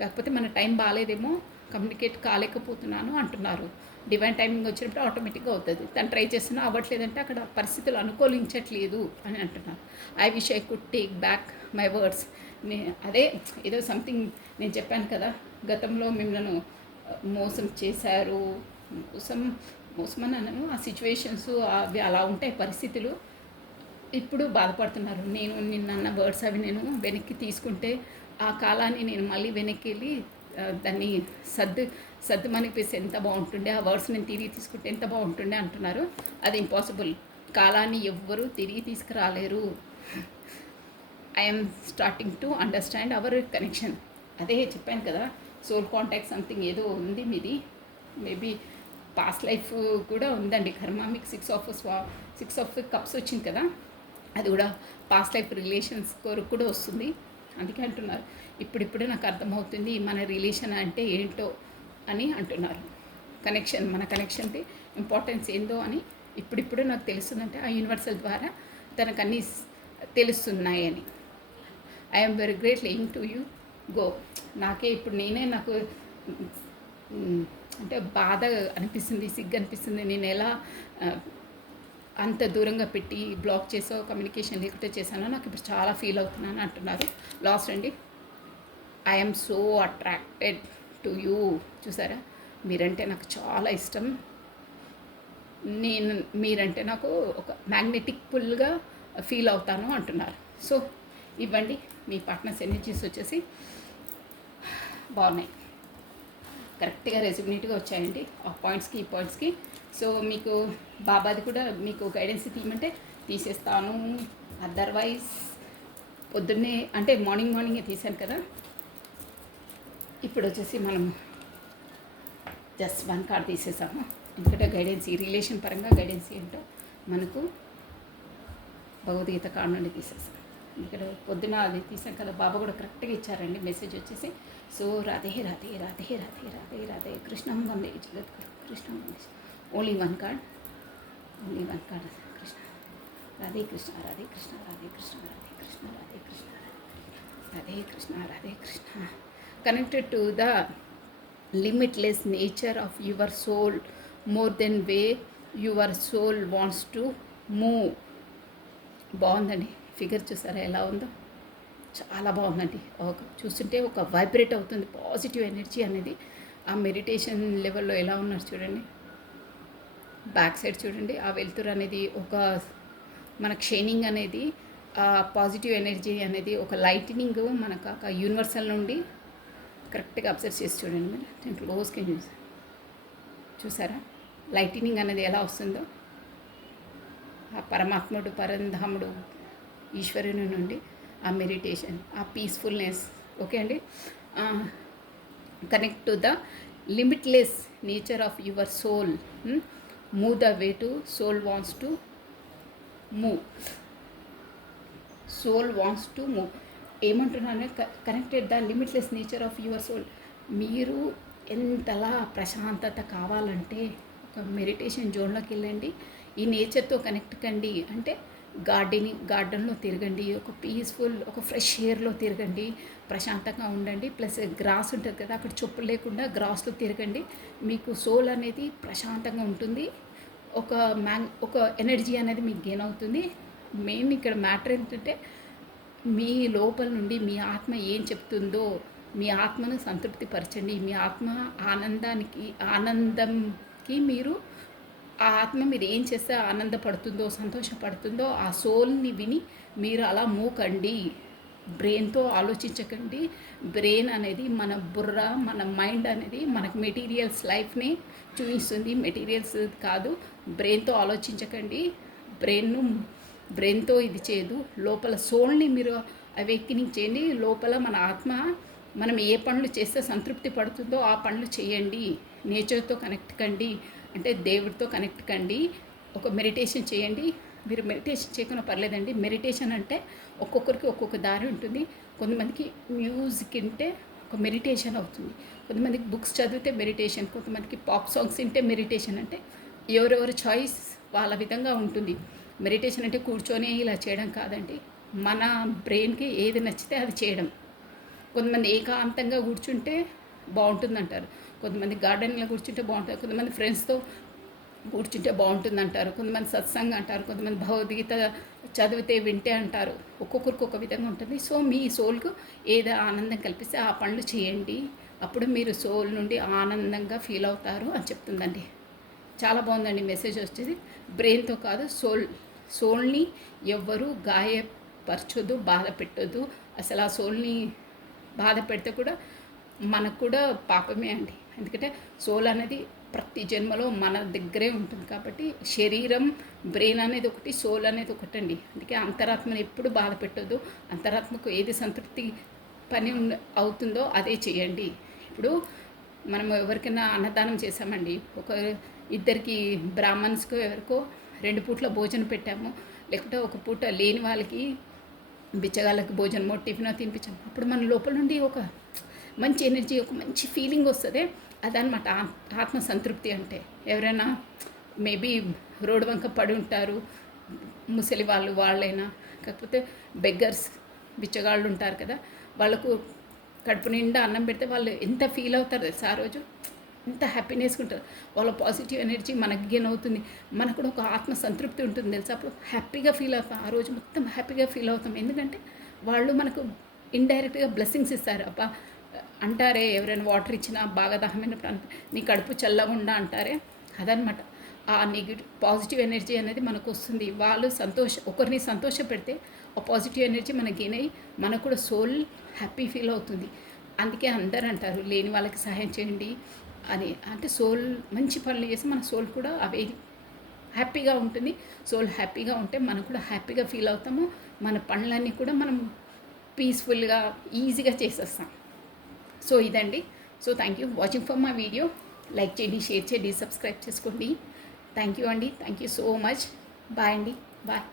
కాకపోతే మన టైం బాగాలేదేమో, కమ్యూనికేట్ కాలేకపోతున్నాను అంటున్నారు. డివైన్ టైమింగ్ వచ్చినప్పుడు ఆటోమేటిక్గా అవుతుంది. తను ట్రై చేస్తున్నా అవ్వట్లేదంటే అక్కడ పరిస్థితులు అనుకూలించట్లేదు అని అంటున్నారు. I wish I could take back my words. అదే ఏదో సంథింగ్ నేను చెప్పాను కదా, గతంలో మిమ్మల్ని మోసం చేశారు, మోసం అన్నాను. ఆ సిచ్యువేషన్స్ అవి అలా ఉంటాయి పరిస్థితులు. ఇప్పుడు బాధపడుతున్నారు. నేను నిన్న వర్డ్స్ అవి నేను వెనక్కి తీసుకుంటే ఆ కాలాన్ని నేను మళ్ళీ వెనక్కి వెళ్ళి దాన్ని సర్దుమనిపిస్తే ఎంత బాగుంటుండే, ఆ వర్డ్స్ నేను తిరిగి తీసుకుంటే ఎంత బాగుంటుండే అంటున్నారు. అది ఇంపాసిబుల్. కాలాన్ని ఎవ్వరూ తిరిగి తీసుకురాలేరు. I'm starting to understand our connection. అదే చెప్పాను కదా, సోల్ కాంటాక్ట్ సంథింగ్ ఏదో ఉంది మీది. మేబీ పాస్ట్ లైఫ్ కూడా ఉందండి కర్మ. మీకు సిక్స్ ఆఫ్ కప్స్ వచ్చింది కదా, అది కూడా పాస్ట్ లైఫ్ రిలేషన్స్ కొరకు కూడా వస్తుంది. అందుకే అంటున్నారు ఇప్పుడిప్పుడే నాకు అర్థమవుతుంది మన రిలేషన్ అంటే ఏంటో అని అంటున్నారు. మన కనెక్షన్కి ఇంపార్టెన్స్ ఏందో అని ఇప్పుడిప్పుడు నాకు తెలుస్తుందంటే ఆ యూనివర్సల్ ద్వారా తనకు అన్నీ తెలుస్తున్నాయని. I'm very great link to you go. నాకే ఇప్పుడు నాకు అంటే బాధ అనిపిస్తుంది, సిగ్గు అనిపిస్తుంది. నేను ఎలా అంత దూరంగా పెట్టి బ్లాక్ చేసో కమ్యూనికేషన్ లేకుండా చేశానో నాకు ఇప్పుడు చాలా ఫీల్ అవుతున్నాను అంటున్నారు. లాస్ట్ అండి, I'm so attracted to you. చూసారా, మీరంటే నాకు చాలా ఇష్టం. మీరంటే నాకు ఒక మ్యాగ్నెటిక్ పుల్గా ఫీల్ అవుతాను అంటున్నారు. సో ఇవ్వండి మీ పార్ట్నర్స్ ఎనర్జీస్ వచ్చేసి బాగున్నాయి, కరెక్ట్గా రెసిగ్నేట్గా వచ్చాయండి ఆ పాయింట్స్కి ఈ పాయింట్స్కి. సో మీకు బాబాది కూడా మీకు గైడెన్స్ తీయమంటే తీసేస్తాను. అదర్వైజ్ పొద్దున్నే అంటే మార్నింగే తీశాను కదా, ఇప్పుడు వచ్చేసి మనం జస్ట్ 1 కార్డ్ తీసేసాము. ఎందుకంటే గైడెన్స్ ఈ రిలేషన్ పరంగా గైడెన్స్ ఏంటో మనకు భగవద్గీత కార్డ్ నుండి తీసేసాం. ఇక్కడ పొద్దున అది తీసాం కదా, బాబా కూడా కరెక్ట్గా ఇచ్చారండి మెసేజ్ వచ్చేసి. So Radhe Radhe Radhe Radhe Radhe Radhe Krishnam Vande Jagadguru Krishnam Vande. Only one card, only one card Krishna. Radhe Krishna Radhe Krishna Radhe Krishna Radhe Krishna Radhe Krishna Radhe Krishna Radhe Krishna. Connected to the limitless nature of your soul more than way your soul wants to move. బాగుందండి ఫిగర్, చూసారా ఎలా ఉందో, చాలా బాగుందండి. చూస్తుంటే ఒక వైబ్రేట్ అవుతుంది పాజిటివ్ ఎనర్జీ అనేది. ఆ మెడిటేషన్ లెవెల్లో ఎలా ఉన్నారు చూడండి. బ్యాక్ సైడ్ చూడండి, ఆ వెలుతురు అనేది ఒక మన షైనింగ్ అనేది, ఆ పాజిటివ్ ఎనర్జీ అనేది ఒక లైట్నింగ్ మనకు ఒక యూనివర్సల్ నుండి కరెక్ట్గా అబ్జర్వ్ చేసి చూడండి. మీరు నేను క్లోజ్గా చూసారా లైటినింగ్ అనేది ఎలా వస్తుందో. ఆ పరమాత్ముడు, పరంధాముడు, ఈశ్వరుని నుండి ఆ మెడిటేషన్, ఆ పీస్ఫుల్నెస్. ఓకే అండి. Connect to the limitless nature of your soul. Move the way to soul wants to move. Soul wants to move ఏమంటున్నాను, connected the limitless nature of your soul. మీరు ఎంతలా ప్రశాంతత కావాలంటే ఒక మెడిటేషన్ జోన్లోకి వెళ్ళండి, ఈ నేచర్తో కనెక్ట్ కండి. అంటే గార్డెన్లో తిరగండి, ఒక పీస్ఫుల్ ఒక ఫ్రెష్ ఎయిర్లో తిరగండి, ప్రశాంతంగా ఉండండి. ప్లస్ గ్రాస్ ఉంటుంది కదా, అక్కడ చొప్పులు లేకుండా గ్రాస్లో తిరగండి. మీకు సోల్ అనేది ప్రశాంతంగా ఉంటుంది, ఒక ఎనర్జీ అనేది మీకు గెయిన్ అవుతుంది. మెయిన్ ఇక్కడ మ్యాటర్ ఏంటంటే మీ లోపల నుండి మీ ఆత్మ ఏం చెప్తుందో మీ ఆత్మను సంతృప్తిపరచండి. మీ ఆత్మ ఆనందంకి మీరు ఆ ఆత్మ మీరు ఏం చేస్తే ఆనందపడుతుందో సంతోషపడుతుందో ఆ సోల్ని విని మీరు అలా మూవ్ కండి. బ్రెయిన్తో ఆలోచించకండి. బ్రెయిన్ అనేది మన బుర్ర, మన మైండ్ అనేది మనకు మెటీరియల్స్ లైఫ్ని చూపిస్తుంది, మెటీరియల్స్ కాదు. బ్రెయిన్తో ఆలోచించకండి. బ్రెయిన్తో ఇది చేయదు. లోపల సోల్ని మీరు అవేకినింగ్ చేయండి. లోపల మన ఆత్మ మనం ఏ పనులు చేస్తే సంతృప్తి పడుతుందో ఆ పనులు చేయండి. నేచర్తో కనెక్ట్ కండి, అంటే దేవుడితో కనెక్ట్ కండి. ఒక మెడిటేషన్ చేయండి. మీరు మెడిటేషన్ చేయకుండా పర్లేదండి. మెడిటేషన్ అంటే ఒక్కొక్కరికి ఒక్కొక్క దారి ఉంటుంది. కొంతమందికి మ్యూజిక్ వింటే ఒక మెడిటేషన్ అవుతుంది, కొంతమందికి బుక్స్ చదివితే మెడిటేషన్, కొంతమందికి పాప్ సాంగ్స్ వింటే మెడిటేషన్. అంటే ఎవరెవరి చాయిస్ వాళ్ళ విధంగా ఉంటుంది. మెడిటేషన్ అంటే కూర్చొని ఇలా చేయడం కాదండి, మన బ్రెయిన్కి ఏది నచ్చితే అది చేయడం. కొంతమంది ఏకాంతంగా కూర్చుంటే బాగుంటుందంటారు, కొంతమంది గార్డెన్లో కూర్చుంటే బాగుంటుంది, కొంతమంది ఫ్రెండ్స్తో కూర్చుంటే బాగుంటుంది అంటారు, కొంతమంది సత్సంగ్ అంటారు, కొంతమంది భగవద్గీత చదివితే వింటే అంటారు. ఒక్కొక్కరికి ఒక విధంగా ఉంటుంది. సో మీ సోల్కు ఏదో ఆనందం కల్పిస్తే ఆ పనులు చేయండి. అప్పుడు మీరు సోల్ నుండి ఆనందంగా ఫీల్ అవుతారు అని చెప్తుందండి. చాలా బాగుందండి మెసేజ్ వచ్చేది. బ్రెయిన్తో కాదు, సోల్ని ఎవ్వరూ గాయపరచొద్దు, బాధ పెట్టొద్దు. అసలు ఆ సోల్ని బాధ పెడితే కూడా మనకు కూడా పాపమే అండి. ఎందుకంటే సోల్ అనేది ప్రతి జన్మలో మన దగ్గరే ఉంటుంది కాబట్టి శరీరం, బ్రెయిన్ అనేది ఒకటి, సోల్ అనేది ఒకటండి. అందుకే అంతరాత్మను ఎప్పుడు బాధ పెట్టొద్దు. అంతరాత్మకు ఏది సంతృప్తి పని అవుతుందో అదే చేయండి. ఇప్పుడు మనం ఎవరికైనా అన్నదానం చేసామండి, ఒక ఇద్దరికి బ్రాహ్మణ్స్కో ఎవరికో 2 పూట్ల భోజనం పెట్టాము, లేకపోతే ఒక పూట లేని వాళ్ళకి బిచ్చగాళ్ళకి భోజనమో టిఫినో తినిపించాము. అప్పుడు మన లోపల నుండి ఒక మంచి ఎనర్జీ, ఒక మంచి ఫీలింగ్ వస్తుంది. అదనమాట ఆత్మ సంతృప్తి అంటే. ఎవరైనా మేబీ రోడ్డు వంక పడి ఉంటారు, ముసలి వాళ్ళైనా, కాకపోతే బెగ్గర్స్ బిచ్చగాళ్ళు ఉంటారు కదా, వాళ్ళకు కడుపు నిండా అన్నం పెడితే వాళ్ళు ఎంత ఫీల్ అవుతారు తెలుసా, ఆ రోజు ఎంత హ్యాపీనెస్గా ఉంటారు. వాళ్ళ పాజిటివ్ ఎనర్జీ మనకి గెయిన్ అవుతుంది, మనకు కూడా ఒక ఆత్మ సంతృప్తి ఉంటుంది తెలుసా. అప్పుడు హ్యాపీగా ఫీల్ అవుతాం, ఆ రోజు మొత్తం హ్యాపీగా ఫీల్ అవుతాం. ఎందుకంటే వాళ్ళు మనకు ఇండైరెక్ట్గా బ్లెస్సింగ్స్ ఇస్తారు. అబ్బా అంటారే, ఎవరైనా వాటర్ ఇచ్చినా బాగా దాహమైనప్పుడు నీ కడుపు చల్లగుండా అంటారే, అదనమాట. ఆ నెగిటివ్ పాజిటివ్ ఎనర్జీ అనేది మనకు వస్తుంది. వాళ్ళు ఒకరిని సంతోష పెడితే ఆ పాజిటివ్ ఎనర్జీ మనకి గెయిన్ అయ్యి మనకు కూడా సోల్ హ్యాపీ ఫీల్ అవుతుంది. అందుకే అందరూ అంటారు లేని వాళ్ళకి సహాయం చేయండి అని. అంటే సోల్ మంచి పనులు చేసి మన సోల్ కూడా అవే హ్యాపీగా ఉంటుంది. సోల్ హ్యాపీగా ఉంటే మనం కూడా హ్యాపీగా ఫీల్ అవుతాము. మన పనులన్నీ కూడా మనం పీస్ఫుల్గా ఈజీగా చేసేస్తాం. సో ఇదండి. So thank you watching for my video. Like చేయండి, షేర్ చేయండి, సబ్స్క్రైబ్ చేసుకోండి. థ్యాంక్ యూ అండి. Thank you so much. Bye అండి. బాయ్.